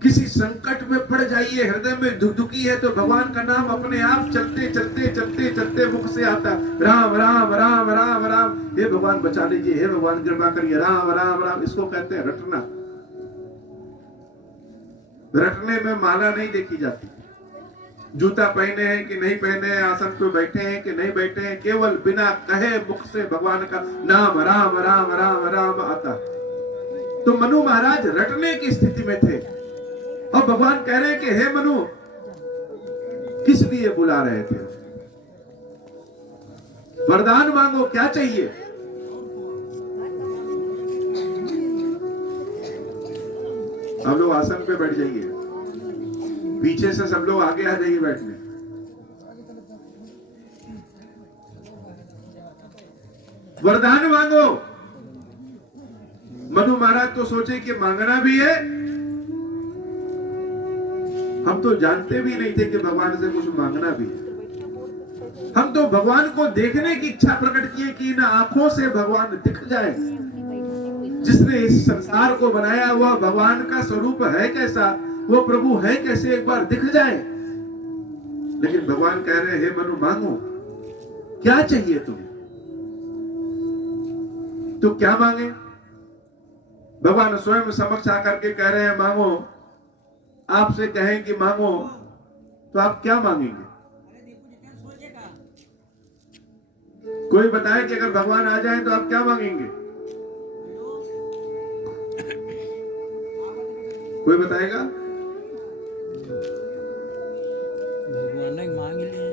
किसी संकट में पड़ जाइए, हृदय में धुकधुकी है, तो भगवान का नाम अपने आप चलते चलते चलते चलते मुख से आता, राम राम राम राम राम। हे भगवान बचा लीजिए, हे भगवान कृपा करिए, राम राम राम। इसको कहते हैं रटना। रटने में माला नहीं देखी जाती। जूता पहने हैं कि नहीं पहने हैं, आसन पे बैठे हैं कि नहीं बैठे हैं, केवल बिना कहे मुख से भगवान का नाम राम राम राम राम आता। तो मनु महाराज रटने की स्थिति में थे और भगवान कह रहे हैं कि हे मनु, किस लिए बुला रहे थे? वरदान मांगो, क्या चाहिए? अब लोग आसन पे बैठ जाइए, पीछे से सब लोग आगे आ जाइए बैठने। वरदान मांगो। मनु महाराज तो सोचे कि मांगना भी है। हम तो जानते भी नहीं थे कि भगवान से कुछ मांगना भी है। हम तो भगवान को देखने की इच्छा प्रकट किए कि इन आंखों से भगवान दिख जाए। जिसने इस संसार को बनाया हुआ भगवान का स्वरूप है कैसा, वो प्रभु है कैसे, एक बार दिख जाए। लेकिन भगवान कह रहे हैं, हे मनु मांगो, क्या चाहिए तुम्हें? तो क्या मांगे? भगवान स्वयं समक्ष आकर के कह रहे हैं मांगो। आपसे कहें कि मांगो तो आप क्या मांगेंगे? कोई बताए कि अगर भगवान आ जाए तो आप क्या मांगेंगे? कोई बताएगा? भगवान ने मांग लिए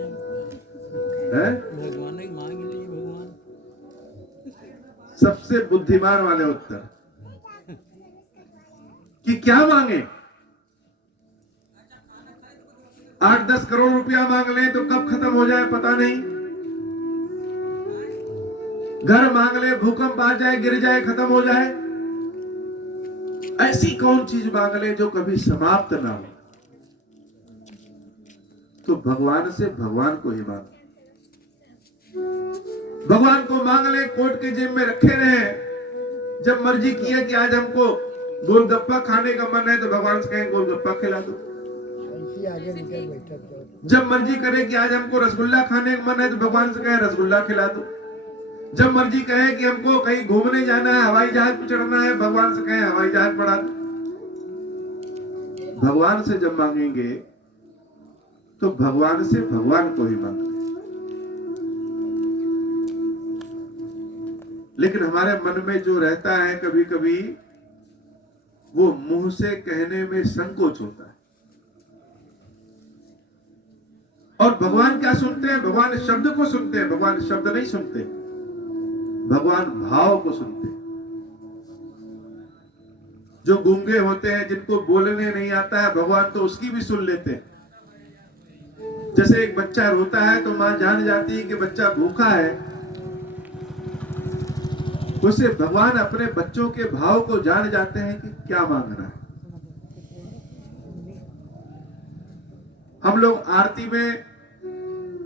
है? भगवान ने मांग लिए भगवान। सबसे बुद्धिमान वाले उत्तर कि क्या मांगे? 8-10 करोड़ रुपया मांग लें तो कब खत्म हो जाए पता नहीं। घर मांग ले, भूकंप आ जाए, गिर जाए, खत्म हो जाए। ऐसी कौन चीज मांग ले जो कभी समाप्त ना हो? तो भगवान से भगवान को ही मांग। भगवान को मांग ले, कोट के जेब में रखे रहे। जब मर्जी किया कि आज हमको गोलगप्पा खाने का मन है तो भगवान से कहें गोलगप्पा खिला दो। जब मर्जी करे कि आज हमको रसगुल्ला खाने का मन है तो भगवान से कहें रसगुल्ला खिला दो। जब मर्जी कहे कि हमको कहीं घूमने जाना है, हवाई जहाज पे चढ़ना है, भगवान से कहें हवाई जहाज पड़ा दो। भगवान से जब मांगेंगे तो भगवान से भगवान को ही मांगेंगे। लेकिन हमारे मन में जो रहता है कभी कभी, वो मुंह से कहने में संकोच होता है। और भगवान क्या सुनते हैं? भगवान शब्द को सुनते हैं। भगवान शब्द नहीं सुनते, भगवान भाव को सुनते हैं। जो गूंगे होते हैं, जिनको बोलने नहीं आता है, भगवान तो उसकी भी सुन लेते हैं। जैसे एक बच्चा रोता है तो मां जान जाती है कि बच्चा भूखा है, उससे भगवान अपने बच्चों के भाव को जान जाते हैं कि क्या मांगना है। हम लोग आरती में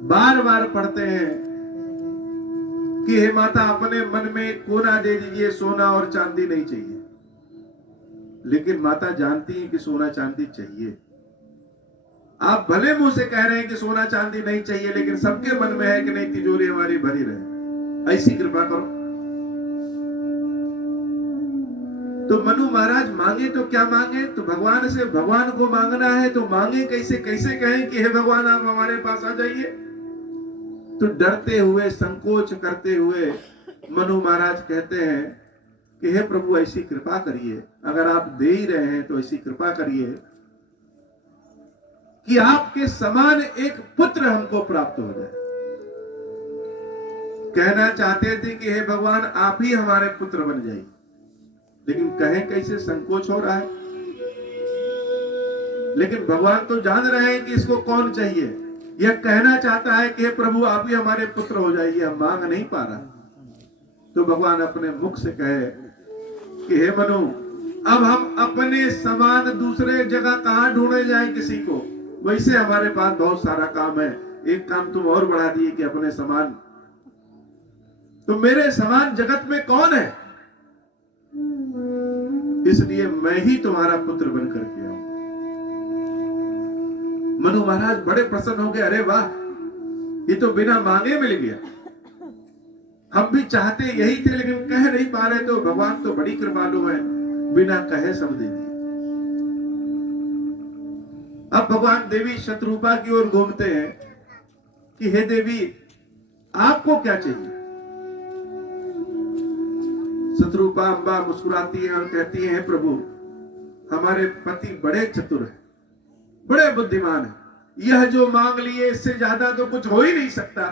बार बार पढ़ते हैं कि हे माता, अपने मन में कोना दे दीजिए, सोना और चांदी नहीं चाहिए। लेकिन माता जानती है कि सोना चांदी चाहिए। आप भले मुंह से कह रहे हैं कि सोना चांदी नहीं चाहिए, लेकिन सबके मन में है कि नहीं, तिजोरी हमारी भरी रहे, ऐसी कृपा करो। तो मनु महाराज मांगे तो क्या मांगे? तो भगवान से भगवान को मांगना है तो मांगे कैसे? कैसे कहें कि हे भगवान आप हमारे पास आ जाइए? तो डरते हुए, संकोच करते हुए मनु महाराज कहते हैं कि हे प्रभु ऐसी कृपा करिए, अगर आप दे ही रहे हैं तो ऐसी कृपा करिए कि आपके समान एक पुत्र हमको प्राप्त हो जाए। कहना चाहते थे कि हे भगवान आप ही हमारे पुत्र बन जाइए, लेकिन कहें कैसे? संकोच हो रहा है। लेकिन भगवान तो जान रहे हैं कि इसको कौन चाहिए। यह कहना चाहता है कि हे प्रभु आप ही हमारे पुत्र हो जाइए, हम मांग नहीं पा रहा। तो भगवान अपने मुख से कहे कि हे मनु, अब हम अपने समान दूसरे जगह कहां ढूंढे जाए किसी को? वैसे हमारे पास बहुत सारा काम है, एक काम तुम और बढ़ा दिए कि अपने समान। तो मेरे समान जगत में कौन है? इसलिए मैं ही तुम्हारा पुत्र बनकर के आऊं। मनु महाराज बड़े प्रसन्न हो गए। अरे वाह, ये तो बिना मांगे मिल गया। हम भी चाहते यही थे लेकिन कह नहीं पा रहे, तो भगवान तो बड़ी कृपालु है, बिना कहे सब दे दिए। अब भगवान देवी शत्रुपा की ओर घूमते हैं कि हे देवी, आपको क्या चाहिए? शत्रुपा अम्बा मुस्कुराती है और कहती है, प्रभु, हमारे पति बड़े चतुर हैं, बड़े बुद्धिमान हैं, यह जो मांग लिए इससे ज्यादा तो कुछ हो ही नहीं सकता।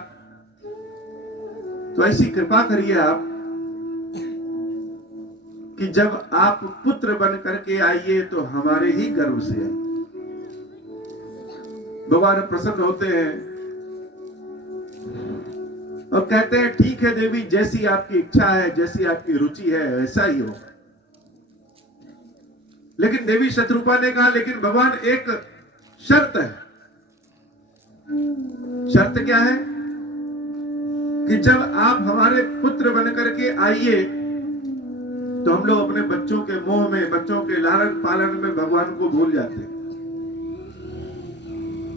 तो ऐसी कृपा करिए आप कि जब आप पुत्र बन करके आइए तो हमारे ही गर्भ से आइए। भगवान प्रसन्न होते हैं और कहते हैं, ठीक है देवी, जैसी आपकी इच्छा है, जैसी आपकी रुचि है, ऐसा ही हो। लेकिन देवी शत्रुपा ने कहा, लेकिन भगवान एक शर्त है। शर्त क्या है? कि जब आप हमारे पुत्र बनकर के आइए तो हम लोग अपने बच्चों के मोह में, बच्चों के लालन पालन में भगवान को भूल जाते हैं।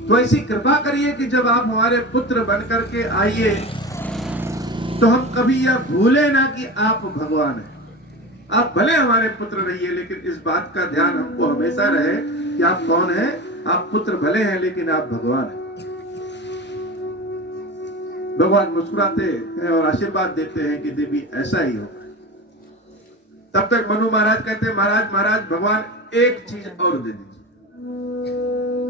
तो ऐसी कृपा करिए कि जब आप हमारे पुत्र बनकर के आइए तो हम कभी यह भूले ना कि आप भगवान हैं। आप भले हमारे पुत्र रहिए, लेकिन इस बात का ध्यान हमको हमेशा रहे कि आप कौन हैं। आप पुत्र भले हैं, लेकिन आप भगवान हैं। भगवान मुस्कुराते हैं और आशीर्वाद देते हैं कि देवी ऐसा ही हो। तब तक मनु महाराज कहते हैं, महाराज महाराज, भगवान एक चीज और दे दीजिए।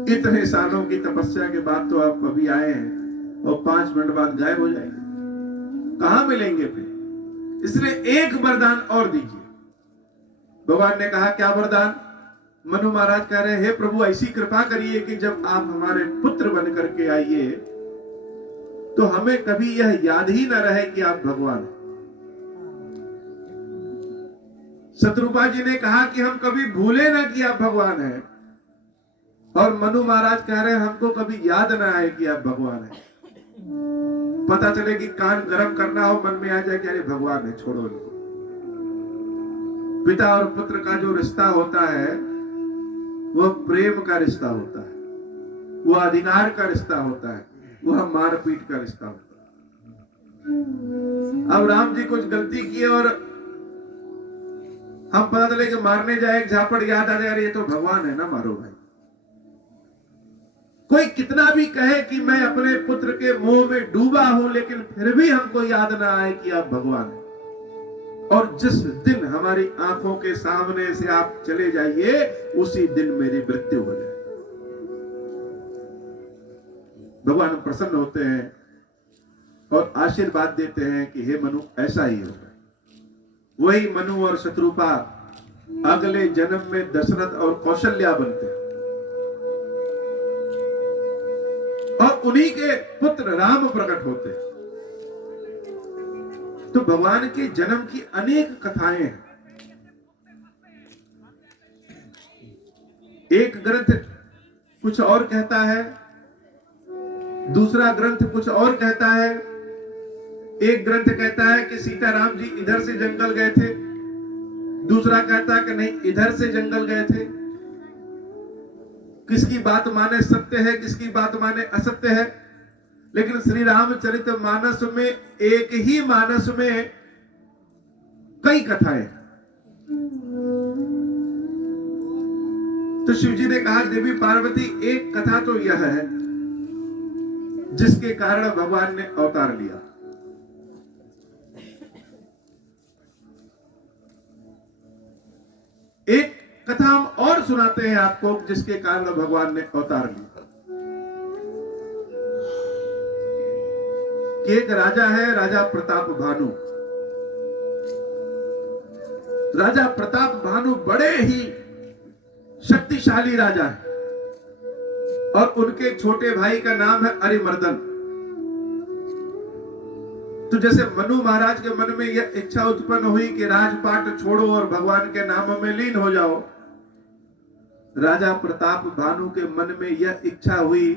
इतने सालों की तपस्या के बाद तो आप अभी आए हैं और 5 मिनट बाद गायब हो जाएंगे, कहां मिलेंगे फिर? इसलिए एक वरदान और दीजिए। भगवान ने कहा, क्या वरदान? मनु महाराज कह रहे हैं, हे प्रभु, ऐसी कृपा करिए कि जब आप हमारे पुत्र बन करके आइए तो हमें कभी यह याद ही न रहे कि आप भगवान हैं। शत्रुपा जी ने कहा कि हम कभी भूले ना कि आप भगवान हैं, और मनु महाराज कह रहे हैं, हमको कभी याद ना आए कि आप भगवान हैं। पता चले कि कान गरम करना हो, मन में आ जाए कि अरे भगवान है, छोड़ो इनको। पिता और पुत्र का जो रिश्ता होता है वह प्रेम का रिश्ता होता है, वह अधिकार का रिश्ता होता है, वह मारपीट का रिश्ता होता है। अब राम जी कुछ गलती किए और हम पता चले कि मारने जाए, झापड़ याद आ जाए, ये तो भगवान है ना, मारो भाई। कोई कितना भी कहे कि मैं अपने पुत्र के मोह में डूबा हूं, लेकिन फिर भी हमको याद ना आए कि आप भगवान हैं। और जिस दिन हमारी आंखों के सामने से आप चले जाइए, उसी दिन मेरी मृत्यु हो जाए। भगवान प्रसन्न होते हैं और आशीर्वाद देते हैं कि हे मनु, ऐसा ही होगा। वही मनु और शत्रुपा अगले जन्म में दशरथ और कौशल्या बनते हैं और उन्हीं के पुत्र राम प्रकट होते हैं। तो भगवान के जन्म की अनेक कथाएं हैं। एक ग्रंथ कुछ और कहता है, दूसरा ग्रंथ कुछ और कहता है। एक ग्रंथ कहता है कि सीताराम जी इधर से जंगल गए थे, दूसरा कहता है कि नहीं, इधर से जंगल गए थे। किसकी बात माने सत्य है, किसकी बात माने असत्य है, लेकिन श्री रामचरित मानस में, एक ही मानस में कई कथाएं। तो शिव जी ने कहा, देवी पार्वती, एक कथा तो यह है जिसके कारण भगवान ने अवतार लिया। एक कथा हम और सुनाते हैं आपको जिसके कारण भगवान ने अवतार लिया। कि एक राजा है, राजा प्रताप भानु। राजा प्रताप भानु बड़े ही शक्तिशाली राजा है और उनके छोटे भाई का नाम है अरिमर्दन। तो जैसे मनु महाराज के मन में यह इच्छा उत्पन्न हुई कि राजपाट छोड़ो और भगवान के नाम में लीन हो जाओ, राजा प्रताप भानु के मन में यह इच्छा हुई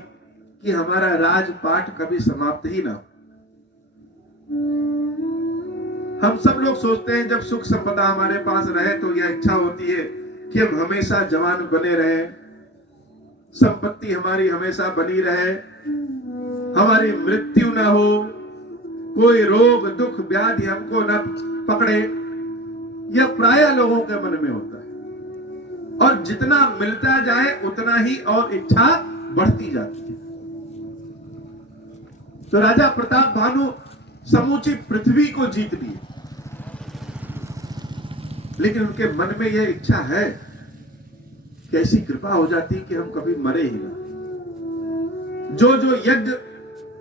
कि हमारा राजपाट कभी समाप्त ही ना हो। हम सब लोग सोचते हैं जब सुख संपदा हमारे पास रहे तो यह इच्छा होती है कि हम हमेशा जवान बने रहे, संपत्ति हमारी हमेशा बनी रहे, हमारी मृत्यु ना हो, कोई रोग दुख व्याधि हमको न पकड़े। यह प्रायः लोगों के मन में होता है। और जितना मिलता जाए उतना ही और इच्छा बढ़ती जाती है। तो राजा प्रताप भानु समूची पृथ्वी को जीत लिए, लेकिन उनके मन में यह इच्छा है कि ऐसी कृपा हो जाती कि हम कभी मरे ही ना। जो जो यज्ञ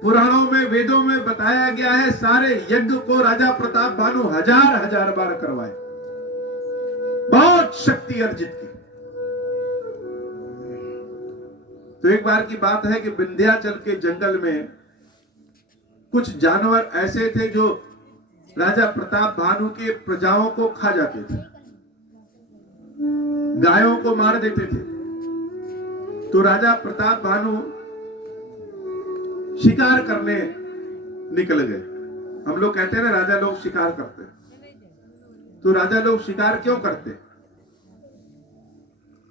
पुराणों में, वेदों में बताया गया है, सारे यज्ञ को राजा प्रताप भानु हजार हजार बार करवाए, बहुत शक्ति अर्जित की। तो एक बार की बात है कि विंध्याचल के जंगल में कुछ जानवर ऐसे थे जो राजा प्रताप भानु के प्रजाओं को खा जाते थे, गायों को मार देते थे। तो राजा प्रताप भानु शिकार करने निकल गए। हम लोग कहते हैं ना, राजा लोग शिकार करते हैं। तो राजा लोग शिकार क्यों करते?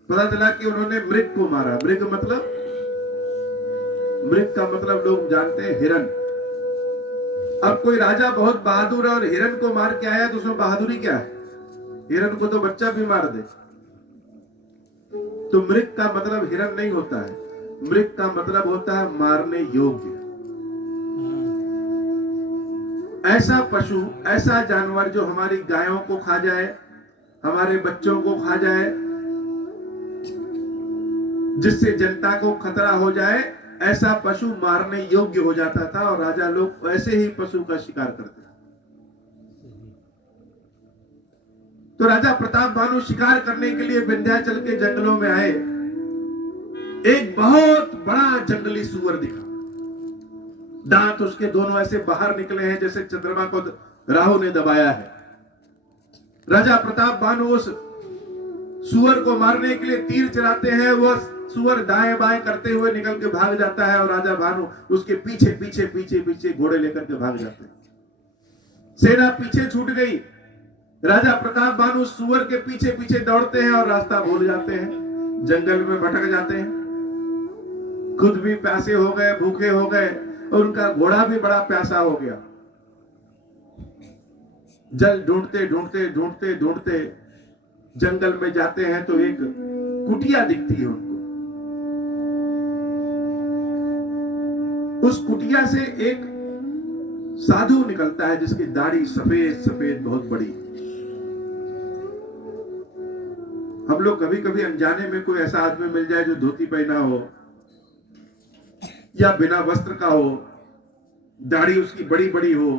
पता चला कि उन्होंने मृग को मारा। मृग का मतलब लोग जानते हैं हिरन। अब कोई राजा बहुत बहादुर है और हिरन को मार के आया तो उसमें बहादुरी क्या है? हिरन को तो बच्चा भी मार दे। तो मृग का मतलब हिरन नहीं होता है, मृग का मतलब होता है मारने योग्य। ऐसा पशु, ऐसा जानवर जो हमारी गायों को खा जाए, हमारे बच्चों को खा जाए, जिससे जनता को खतरा हो जाए, ऐसा पशु मारने योग्य हो जाता था और राजा लोग ऐसे ही पशु का शिकार करते थे। तो राजा प्रताप भानु शिकार करने के लिए विंध्याचल के जंगलों में आए। एक बहुत बड़ा जंगली सुअर दिखा, दांत उसके दोनों ऐसे बाहर निकले हैं जैसे चंद्रमा को राहु ने दबाया है। राजा प्रताप भानु उस सुअर को मारने के लिए तीर चलाते हैं। वह सुअर दाएं बाएं करते हुए निकल के भाग जाता है और राजा भानु उसके पीछे पीछे पीछे पीछे घोड़े लेकर के भाग जाते हैं। सेना पीछे छूट गई। राजा प्रताप भानु सुअर के पीछे पीछे दौड़ते हैं और रास्ता भूल जाते हैं, जंगल में भटक जाते हैं। खुद भी प्यासे हो गए, भूखे हो गए और उनका घोड़ा भी बड़ा प्यासा हो गया। जल ढूंढते ढूंढते ढूंढते ढूंढते जंगल में जाते हैं तो एक कुटिया दिखती है उनको। उस कुटिया से एक साधु निकलता है जिसकी दाढ़ी सफेद सफेद बहुत बड़ी। हम लोग कभी कभी अनजाने में कोई ऐसा आदमी मिल जाए जो धोती पहना हो या बिना वस्त्र का हो, दाढ़ी उसकी बड़ी बड़ी हो,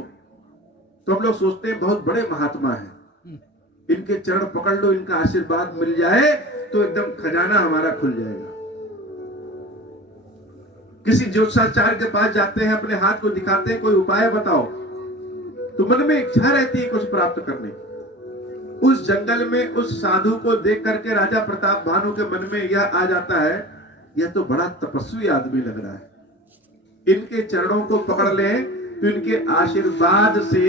तो हम लोग सोचते हैं बहुत बड़े महात्मा हैं, इनके चरण पकड़ लो, इनका आशीर्वाद मिल जाए तो एकदम खजाना हमारा खुल जाएगा। किसी ज्योतिषाचार्य के पास जाते हैं, अपने हाथ को दिखाते हैं, कोई उपाय बताओ, तो मन में इच्छा रहती है कुछ प्राप्त करने। उस जंगल में उस साधु को देख करके राजा प्रताप भानु के मन में यह आ जाता है, यह तो बड़ा तपस्वी आदमी लग रहा है, इनके चरणों को पकड़ ले तो इनके आशीर्वाद से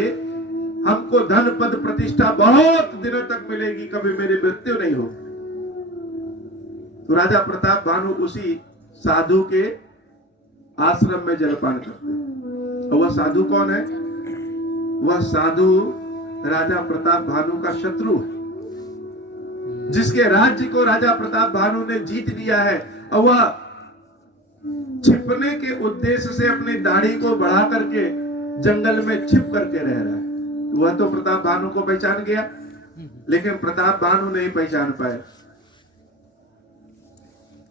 हमको धन पद प्रतिष्ठा बहुत दिनों तक मिलेगी, कभी मेरी मृत्यु नहीं होगी। तो राजा प्रताप भानु उसी साधु के आश्रम में जलपान करते हैं। और वह साधु कौन है? वह साधु राजा प्रताप भानु का शत्रु है, जिसके राज्य को राजा प्रताप भानु ने जीत लिया है और वह छिपने के उद्देश्य से अपनी दाढ़ी को बढ़ा करके जंगल में छिप करके रह रहा है। वह तो प्रताप भानु को पहचान गया, लेकिन प्रताप भानु नहीं पहचान पाए।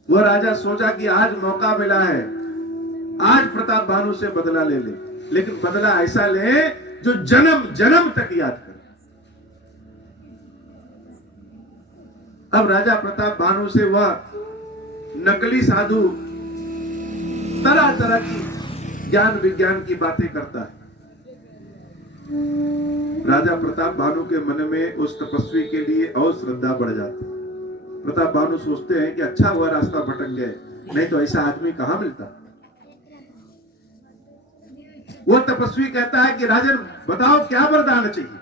वह राजा सोचा कि आज मौका मिला है, आज प्रताप भानु से बदला ले ले, लेकिन बदला ऐसा ले जो जन्म जन्म तक याद करे। अब राजा प्रताप भानु से वह नकली साधु तरह तरह की ज्ञान विज्ञान की बातें करता है। राजा प्रताप भानु के मन में उस तपस्वी के लिए और श्रद्धा बढ़ जाती है। प्रताप भानु सोचते हैं कि अच्छा हुआ रास्ता भटक गए, नहीं तो ऐसा आदमी कहां मिलता। वो तपस्वी कहता है कि राजन बताओ क्या वरदान चाहिए।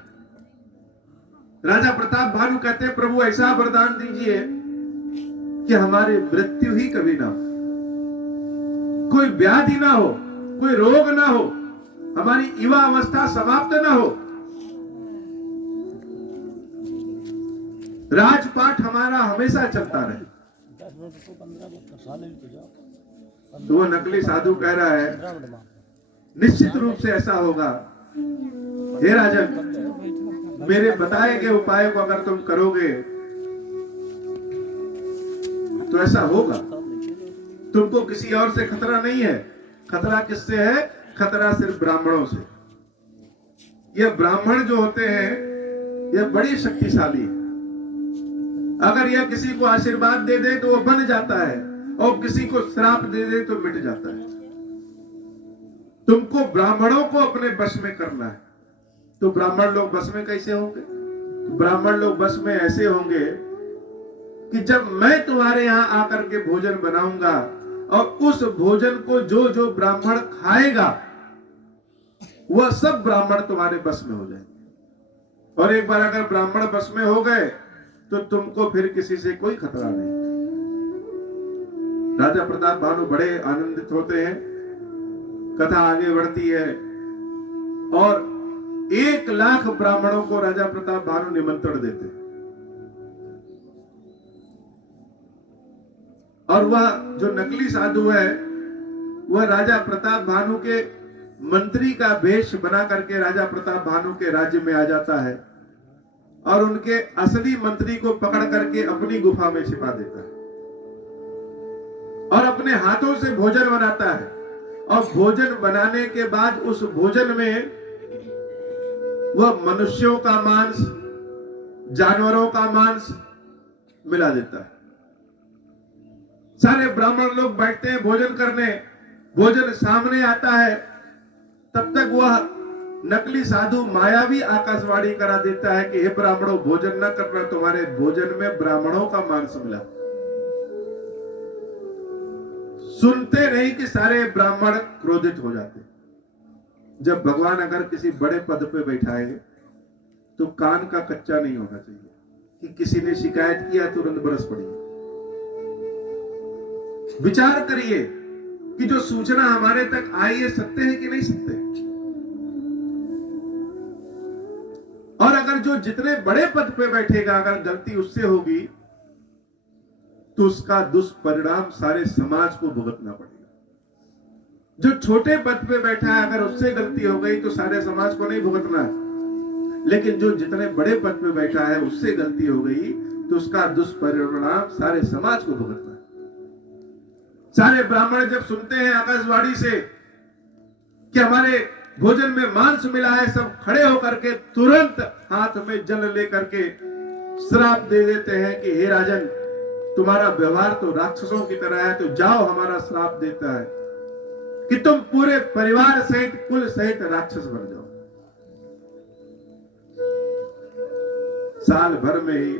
राजा प्रताप भानु कहते हैं प्रभु ऐसा वरदान दीजिए कि हमारी मृत्यु ही कभी ना हो, कोई व्याधि ना हो, कोई रोग ना हो, हमारी युवा अवस्था समाप्त ना हो। राजपाट हमारा हमेशा चलता रहे। तो वो नकली साधु कह रहा है निश्चित रूप से ऐसा होगा। हे राजन, मेरे बताए गए उपाय को अगर तुम करोगे तो ऐसा होगा। तुमको किसी और से खतरा नहीं है। खतरा किससे है? खतरा सिर्फ ब्राह्मणों से। ये ब्राह्मण जो होते हैं ये बड़ी शक्तिशाली है। अगर यह किसी को आशीर्वाद दे दे तो वो बन जाता है, और किसी को श्राप दे दे तो मिट जाता है। तुमको ब्राह्मणों को अपने बस में करना है। तो ब्राह्मण लोग बस में कैसे होंगे? ब्राह्मण लोग बस में ऐसे होंगे कि जब मैं तुम्हारे यहां आकर के भोजन बनाऊंगा और उस भोजन को जो जो ब्राह्मण खाएगा वह सब ब्राह्मण तुम्हारे बस में हो जाएंगे। और एक बार अगर ब्राह्मण बस में हो गए तो तुमको फिर किसी से कोई खतरा नहीं। राजा प्रताप भानु बड़े आनंदित होते हैं। कथा आगे बढ़ती है और 1,00,000 ब्राह्मणों को राजा प्रताप भानु निमंत्रण देते हैं। और वह जो नकली साधु है वह राजा प्रताप भानु के मंत्री का वेश बना करके राजा प्रताप भानु के राज्य में आ जाता है और उनके असली मंत्री को पकड़ करके अपनी गुफा में छिपा देता है और अपने हाथों से भोजन बनाता है। और भोजन बनाने के बाद उस भोजन में वह मनुष्यों का मांस, जानवरों का मांस मिला देता है। सारे ब्राह्मण लोग बैठते हैं भोजन करने। भोजन सामने आता है, तब तक वह नकली साधु मायावी आकाशवाणी करा देता है कि हे ब्राह्मणों, भोजन न करना, तुम्हारे भोजन में ब्राह्मणों का मांस मिला। सुनते नहीं कि सारे ब्राह्मण क्रोधित हो जाते। जब भगवान अगर किसी बड़े पद पे बैठाए तो कान का कच्चा नहीं होना चाहिए कि किसी ने शिकायत किया तुरंत बरस पड़ी। विचार करिए कि जो सूचना हमारे तक आई है सत्य है कि नहीं सत्य है। और अगर जो जितने बड़े पद पे बैठेगा अगर गलती उससे होगी तो उसका दुष्परिणाम सारे समाज को भुगतना पड़ेगा। जो छोटे पद पे बैठा है अगर उससे गलती हो गई तो सारे समाज को नहीं भुगतना है, लेकिन जो जितने बड़े पद पे बैठा है उससे गलती हो गई तो उसका दुष्परिणाम सारे समाज को भुगतना है। सारे ब्राह्मण जब सुनते हैं आकाशवाणी से कि हमारे भोजन में मांस मिला है, सब खड़े होकर के तुरंत हाथ में जल लेकर के श्राप दे देते हैं कि हे राजन, तुम्हारा व्यवहार तो राक्षसों की तरह है, तो जाओ। हमारा श्राप देता है कि तुम पूरे परिवार सहित, कुल सहित राक्षस बन जाओ। साल भर में ही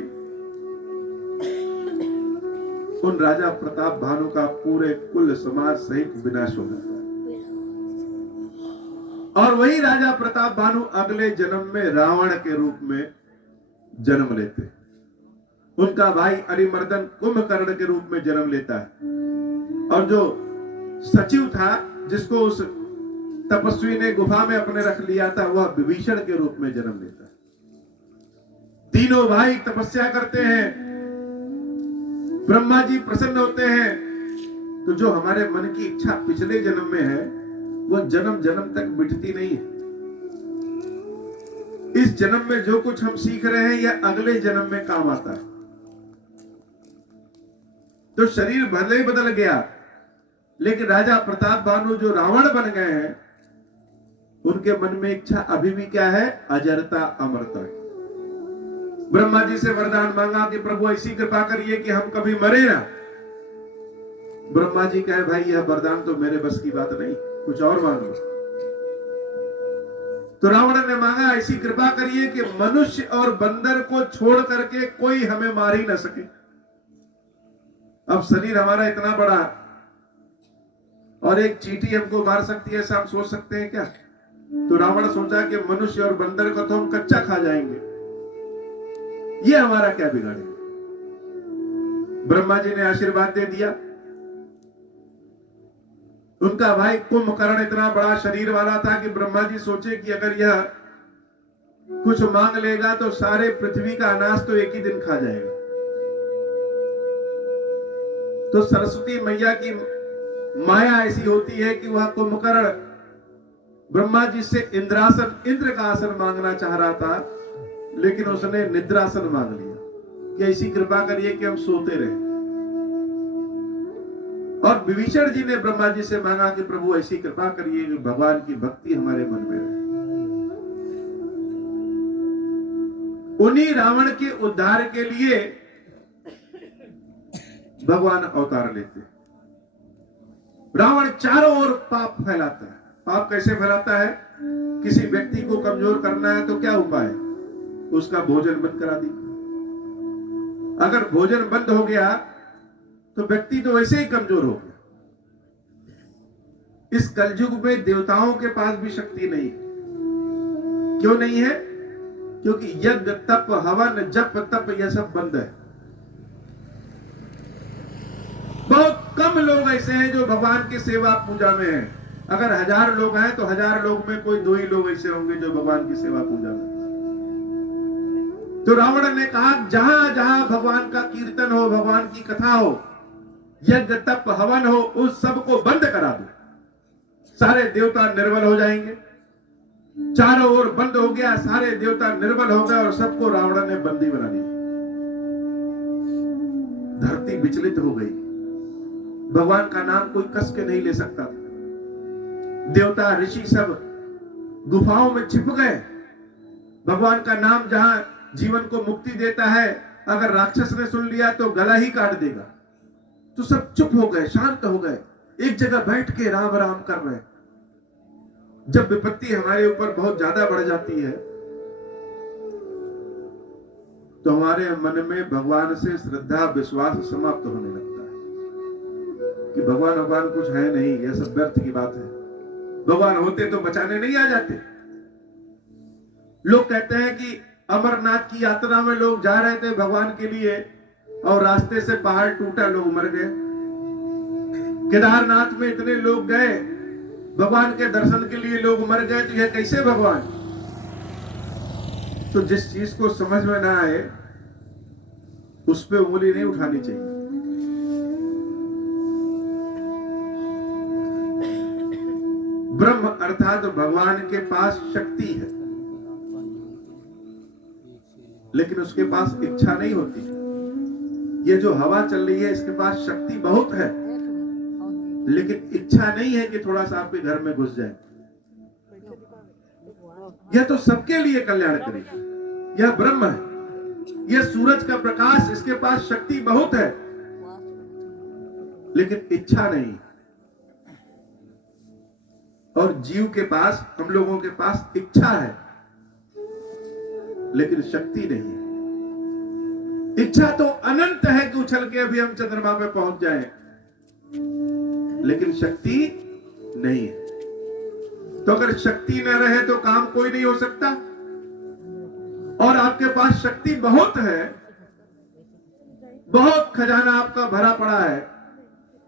उन राजा प्रताप भानु का पूरे कुल समाज सहित विनाश हो जाता है। और वही राजा प्रताप भानु अगले जन्म में रावण के रूप में जन्म लेते हैं। उनका भाई अरिमर्दन कुंभकर्ण के रूप में जन्म लेता है और जो सचिव था जिसको उस तपस्वी ने गुफा में अपने रख लिया था वह विभीषण के रूप में जन्म लेता है। तीनों भाई तपस्या करते हैं, ब्रह्मा जी प्रसन्न होते हैं। तो जो हमारे मन की इच्छा पिछले जन्म में है वो जन्म जन्म तक मिटती नहीं है। इस जन्म में जो कुछ हम सीख रहे हैं यह अगले जन्म में काम आता है। तो शरीर भले ही बदल गया, लेकिन राजा प्रताप भानु जो रावण बन गए हैं उनके मन में इच्छा अभी भी क्या है? अजरता, अमरता। ब्रह्मा जी से वरदान मांगा कि प्रभु ऐसी कृपा करिए कि हम कभी मरे ना। ब्रह्मा जी कहे भाई यह वरदान तो मेरे बस की बात नहीं, कुछ और मांगो। तो रावण ने मांगा ऐसी कृपा करिए कि मनुष्य और बंदर को छोड़ करके कोई हमें मार ही ना सके। अब शरीर हमारा इतना बड़ा और एक चींटी हमको मार सकती है, ऐसा हम सोच सकते हैं क्या? तो रावण सोचा कि मनुष्य और बंदर को तो हम कच्चा खा जाएंगे, ये हमारा क्या बिगाड़ेगा। ब्रह्मा जी ने आशीर्वाद दे दिया। उनका भाई कुंभकर्ण इतना बड़ा शरीर वाला था कि ब्रह्मा जी सोचे कि अगर यह कुछ मांग लेगा तो सारे पृथ्वी का अनाज तो एक ही दिन खा जाएगा। तो सरस्वती मैया की माया ऐसी होती है कि वह कुंभकर्ण ब्रह्मा जी से इंद्र का आसन मांगना चाह रहा था, लेकिन उसने निद्रासन मांग लिया कि ऐसी कृपा करिए कि हम सोते रहे। और विभीषण जी ने ब्रह्मा जी से मांगा कि प्रभु ऐसी कृपा करिए कि भगवान की भक्ति हमारे मन में रहे। उन्हीं रावण के उद्धार के लिए भगवान अवतार लेते। रावण चारों ओर पाप फैलाता है। पाप कैसे फैलाता है? किसी व्यक्ति को कमजोर करना है तो क्या उपाय? उसका भोजन बंद करा दी। अगर भोजन बंद हो गया तो व्यक्ति तो वैसे ही कमजोर हो गया। इस कलयुग में देवताओं के पास भी शक्ति नहीं। क्यों नहीं है? क्योंकि यज्ञ, तप, हवन, जप, तप यह सब बंद है। बहुत कम लोग ऐसे हैं जो भगवान की सेवा पूजा में हैं। अगर 1000 लोग हैं तो 1000 लोग में कोई 2 ही लोग ऐसे होंगे जो भगवान की सेवा पूजा में। तो रावण ने कहा जहां जहां भगवान का कीर्तन हो, भगवान की कथा हो, यज्ञ, तप, हवन हो, उस सबको बंद करा दो। सारे देवता निर्बल हो जाएंगे। चारों ओर बंद हो गया, सारे देवता निर्बल हो गए और सबको रावण ने बंदी बना दिया। धरती विचलित हो गई। भगवान का नाम कोई कस के नहीं ले सकता था। देवता, ऋषि सब गुफाओं में छिप गए। भगवान का नाम जहां जीवन को मुक्ति देता है, अगर राक्षस ने सुन लिया तो गला ही काट देगा। तो सब चुप हो गए, शांत हो गए, एक जगह बैठ के राम राम कर रहे। जब विपत्ति हमारे ऊपर बहुत ज्यादा बढ़ जाती है तो हमारे मन में भगवान से श्रद्धा, विश्वास समाप्त होने लगता है कि भगवान कुछ है नहीं, यह सब व्यर्थ की बात है। भगवान होते तो बचाने नहीं आ जाते। लोग कहते हैं कि अमरनाथ की यात्रा में लोग जा रहे थे भगवान के लिए और रास्ते से पहाड़ टूटा, लोग मर गए। केदारनाथ में इतने लोग गए भगवान के दर्शन के लिए, लोग मर गए। तो यह कैसे भगवान? तो जिस चीज को समझ में ना आए उस पे उंगली नहीं उठानी चाहिए। ब्रह्म अर्थात भगवान के पास शक्ति है, लेकिन उसके पास इच्छा नहीं होती। ये जो हवा चल रही है इसके पास शक्ति बहुत है, लेकिन इच्छा नहीं है कि थोड़ा सा आपके घर में घुस जाए। यह तो सबके लिए कल्याण करेगा। यह ब्रह्म है, यह सूरज का प्रकाश, इसके पास शक्ति बहुत है लेकिन इच्छा नहीं। और जीव के पास, हम लोगों के पास इच्छा है लेकिन शक्ति नहीं है। इच्छा तो अनंत है कि उछल के अभी हम चंद्रमा पे पहुंच जाएं, लेकिन शक्ति नहीं है। तो अगर शक्ति न रहे तो काम कोई नहीं हो सकता। और आपके पास शक्ति बहुत है, बहुत खजाना आपका भरा पड़ा है,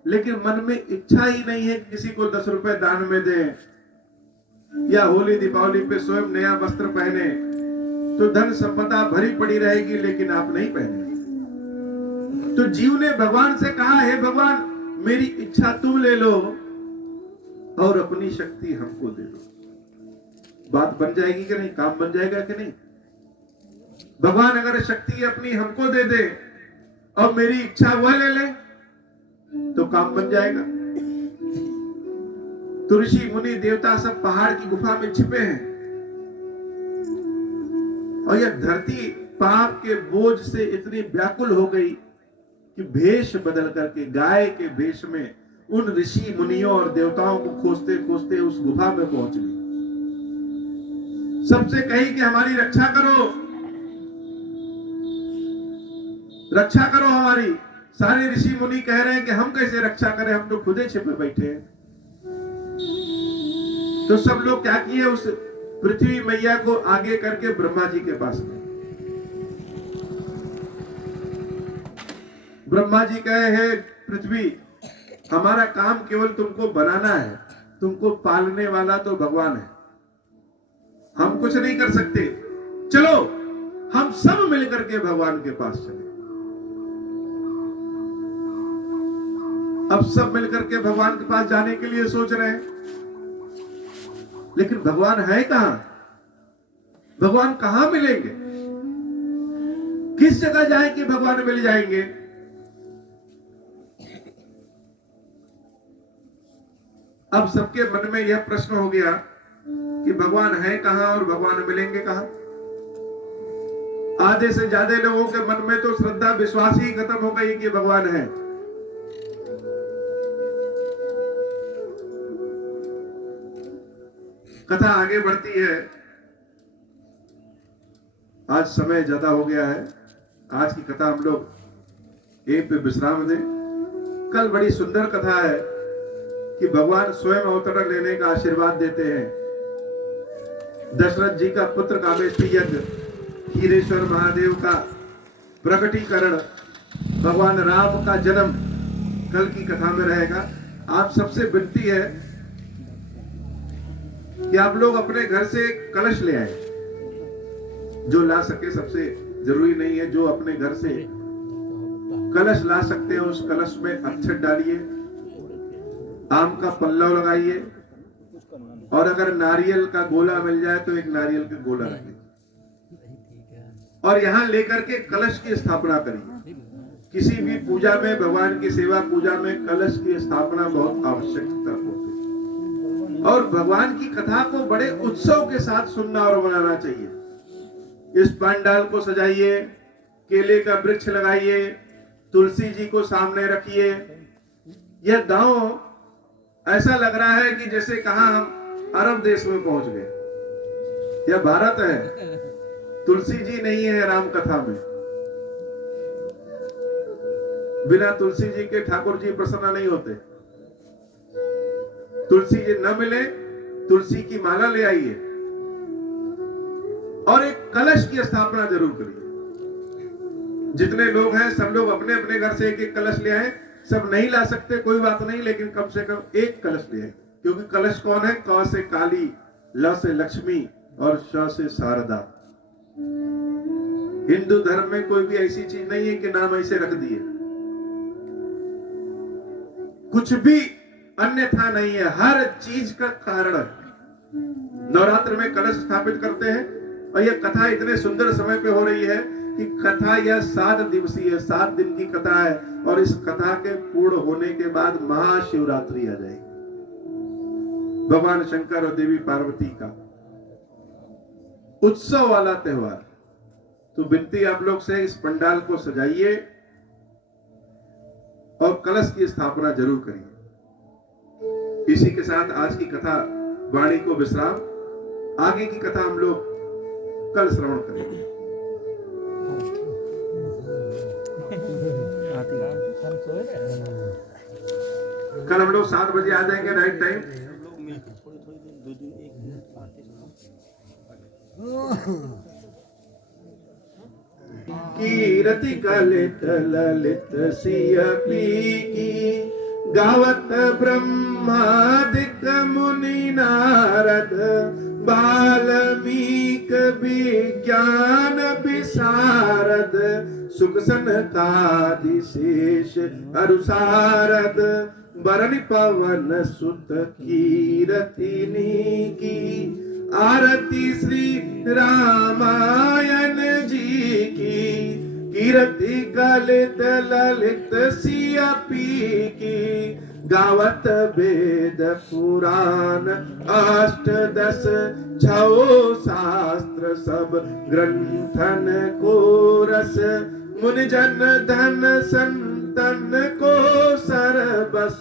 लेकिन मन में इच्छा ही नहीं है कि किसी को 10 रुपए दान में दें या होली दीपावली पे स्वयं नया वस्त्र पहने। तो धन संपदा भरी पड़ी रहेगी लेकिन आप नहीं पहने। तो जीव ने भगवान से कहा, हे भगवान मेरी इच्छा तुम ले लो और अपनी शक्ति हमको दे दो। बात बन जाएगी कि नहीं? काम बन जाएगा कि नहीं? भगवान अगर शक्ति अपनी हमको दे दे और मेरी इच्छा वह ले ले तो काम बन जाएगा। तो ऋषि मुनि देवता सब पहाड़ की गुफा में छिपे हैं और यह धरती पाप के बोझ से इतनी व्याकुल हो गई कि भेष बदल करके गाय के भेष में उन ऋषि मुनियों और देवताओं को खोजते खोजते उस गुफा में पहुंच गई। सबसे कही कि हमारी रक्षा करो, रक्षा करो हमारी। सारे ऋषि मुनि कह रहे हैं कि हम कैसे रक्षा करें, हम तो खुदे छिपे बैठे हैं। तो सब लोग क्या किए, उस पृथ्वी मैया को आगे करके ब्रह्मा जी के पास गए। ब्रह्मा जी कहे, हे पृथ्वी, हमारा काम केवल तुमको बनाना है, तुमको पालने वाला तो भगवान है, हम कुछ नहीं कर सकते। चलो हम सब मिलकर के भगवान के पास चले। अब सब मिलकर के भगवान के पास जाने के लिए सोच रहे हैं, लेकिन भगवान है कहां? भगवान कहां मिलेंगे? किस जगह जाए कि भगवान मिल जाएंगे? अब सबके मन में यह प्रश्न हो गया कि भगवान है कहां और भगवान मिलेंगे कहां? आधे से ज्यादा लोगों के मन में तो श्रद्धा विश्वास ही खत्म हो गई कि भगवान है। कथा आगे बढ़ती है। आज समय ज्यादा हो गया है, आज की कथा हम लोग यहीं पे विश्राम दें। कल बड़ी सुंदर कथा है कि भगवान स्वयं अवतरण लेने का आशीर्वाद देते हैं। दशरथ जी का पुत्र कामेष्ठी यज्ञ, हीरेश्वर महादेव का प्रकटीकरण, भगवान राम का जन्म कल की कथा में रहेगा। आप सबसे विनती है कि आप लोग अपने घर से कलश ले आए, जो ला सके। सबसे जरूरी नहीं है, जो अपने घर से कलश ला सकते हैं उस कलश में अक्षत डालिए, आम का पल्लव लगाइए, और अगर नारियल का गोला मिल जाए तो एक नारियल का गोला रखिए, और यहां लेकर के कलश की स्थापना करिए। किसी भी पूजा में, भगवान की सेवा पूजा में कलश की स्थापना बहुत आवश्यकता होती है, और भगवान की कथा को बड़े उत्सव के साथ सुनना और मनाना चाहिए। इस पंडाल को सजाइए, केले का वृक्ष लगाइए, तुलसी जी को सामने रखिए। यह गांव ऐसा लग रहा है कि जैसे कहां हम अरब देश में पहुंच गए। यह भारत है, तुलसी जी नहीं है राम कथा में। बिना तुलसी जी के ठाकुर जी प्रसन्न नहीं होते। तुलसी जी न मिले, तुलसी की माला ले आइए और एक कलश की स्थापना जरूर करिए। जितने लोग हैं सब लोग अपने अपने घर से एक एक कलश ले आए। सब नहीं ला सकते कोई बात नहीं, लेकिन कम से कम एक कलश ले आए, क्योंकि कलश कौन है? क से काली, ल से लक्ष्मी और श से शारदा। हिंदू धर्म में कोई भी ऐसी चीज नहीं है कि नाम ऐसे रख दिए, कुछ भी अन्यथा नहीं है, हर चीज का कारण है। नवरात्र में कलश स्थापित करते हैं, और यह कथा इतने सुंदर समय पे हो रही है कि कथा यह 7 दिवसीय है, 7 दिन की कथा है, और इस कथा के पूर्ण होने के बाद महाशिवरात्रि आ जाएगी। भगवान शंकर और देवी पार्वती का उत्सव वाला त्योहार। तो विनती आप लोग से, इस पंडाल को सजाइए और कलश की स्थापना जरूर करिए। इसी के साथ आज की कथा वाणी को विश्राम। आगे की कथा हम लोग कल श्रवण करेंगे। कल हम लोग 7 बजे आ जाएंगे, राइट टाइम। कीरति कलित ललित सिय पीकी, गावत ब्रह्मादिक मुनि नारद, बाल्मीक विज्ञान विशारद, सुख सनकादि शेष अरुसारद, बरनि पवन सुत कीरतिनी की, आरती श्री रामायण जी की, कीरति कलित ललित सिय पीकी, गावत वेद पुराण अष्टदश, 6 शास्त्र सब ग्रंथन को रस, मुनि जन धन संतन को सरबस,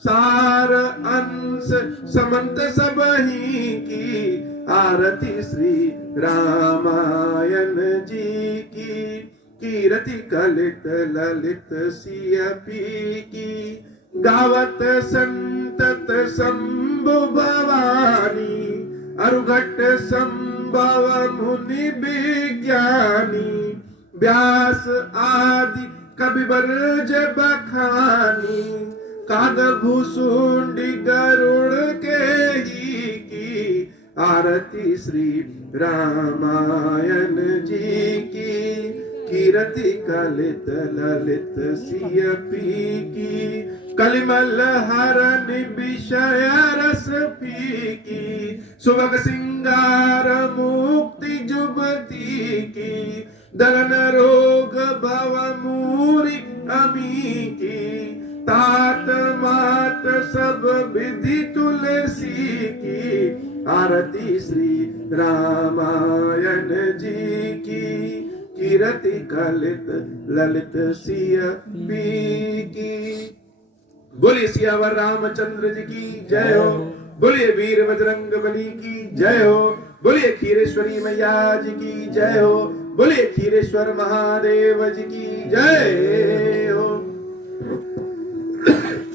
सार अंश समंत सब ही की, आरती श्री रामायण जी की, कीरति कलित ललित सिय पीकी, गावत संतत शंभु भवानी, अरुघट संभव मुनि विज्ञानी, व्यास आदि कवि बरज बखानी, काग भूसुंडी गरुड़ के ही की, आरती श्री रामायण जी की, कीरति कलित ललित सिय पी की, कलिमल हरन विषय रस पी की, सुभग सिंगार मुक्ति जुबती की, दलन रोग भव मूरी अमी की, तात मात सब विधि तुलसी की, आरती श्री रामायण जी की, कीरति कलित ललित सिय पी की। बोलिए सियावर रामचंद्र जी की जय हो, बोलिए वीर बजरंग बली की जय हो, बोलिए खीरेश्वरी मैया जी की जय हो, बोलिए खीरेश्वर महादेव जी की जय हो।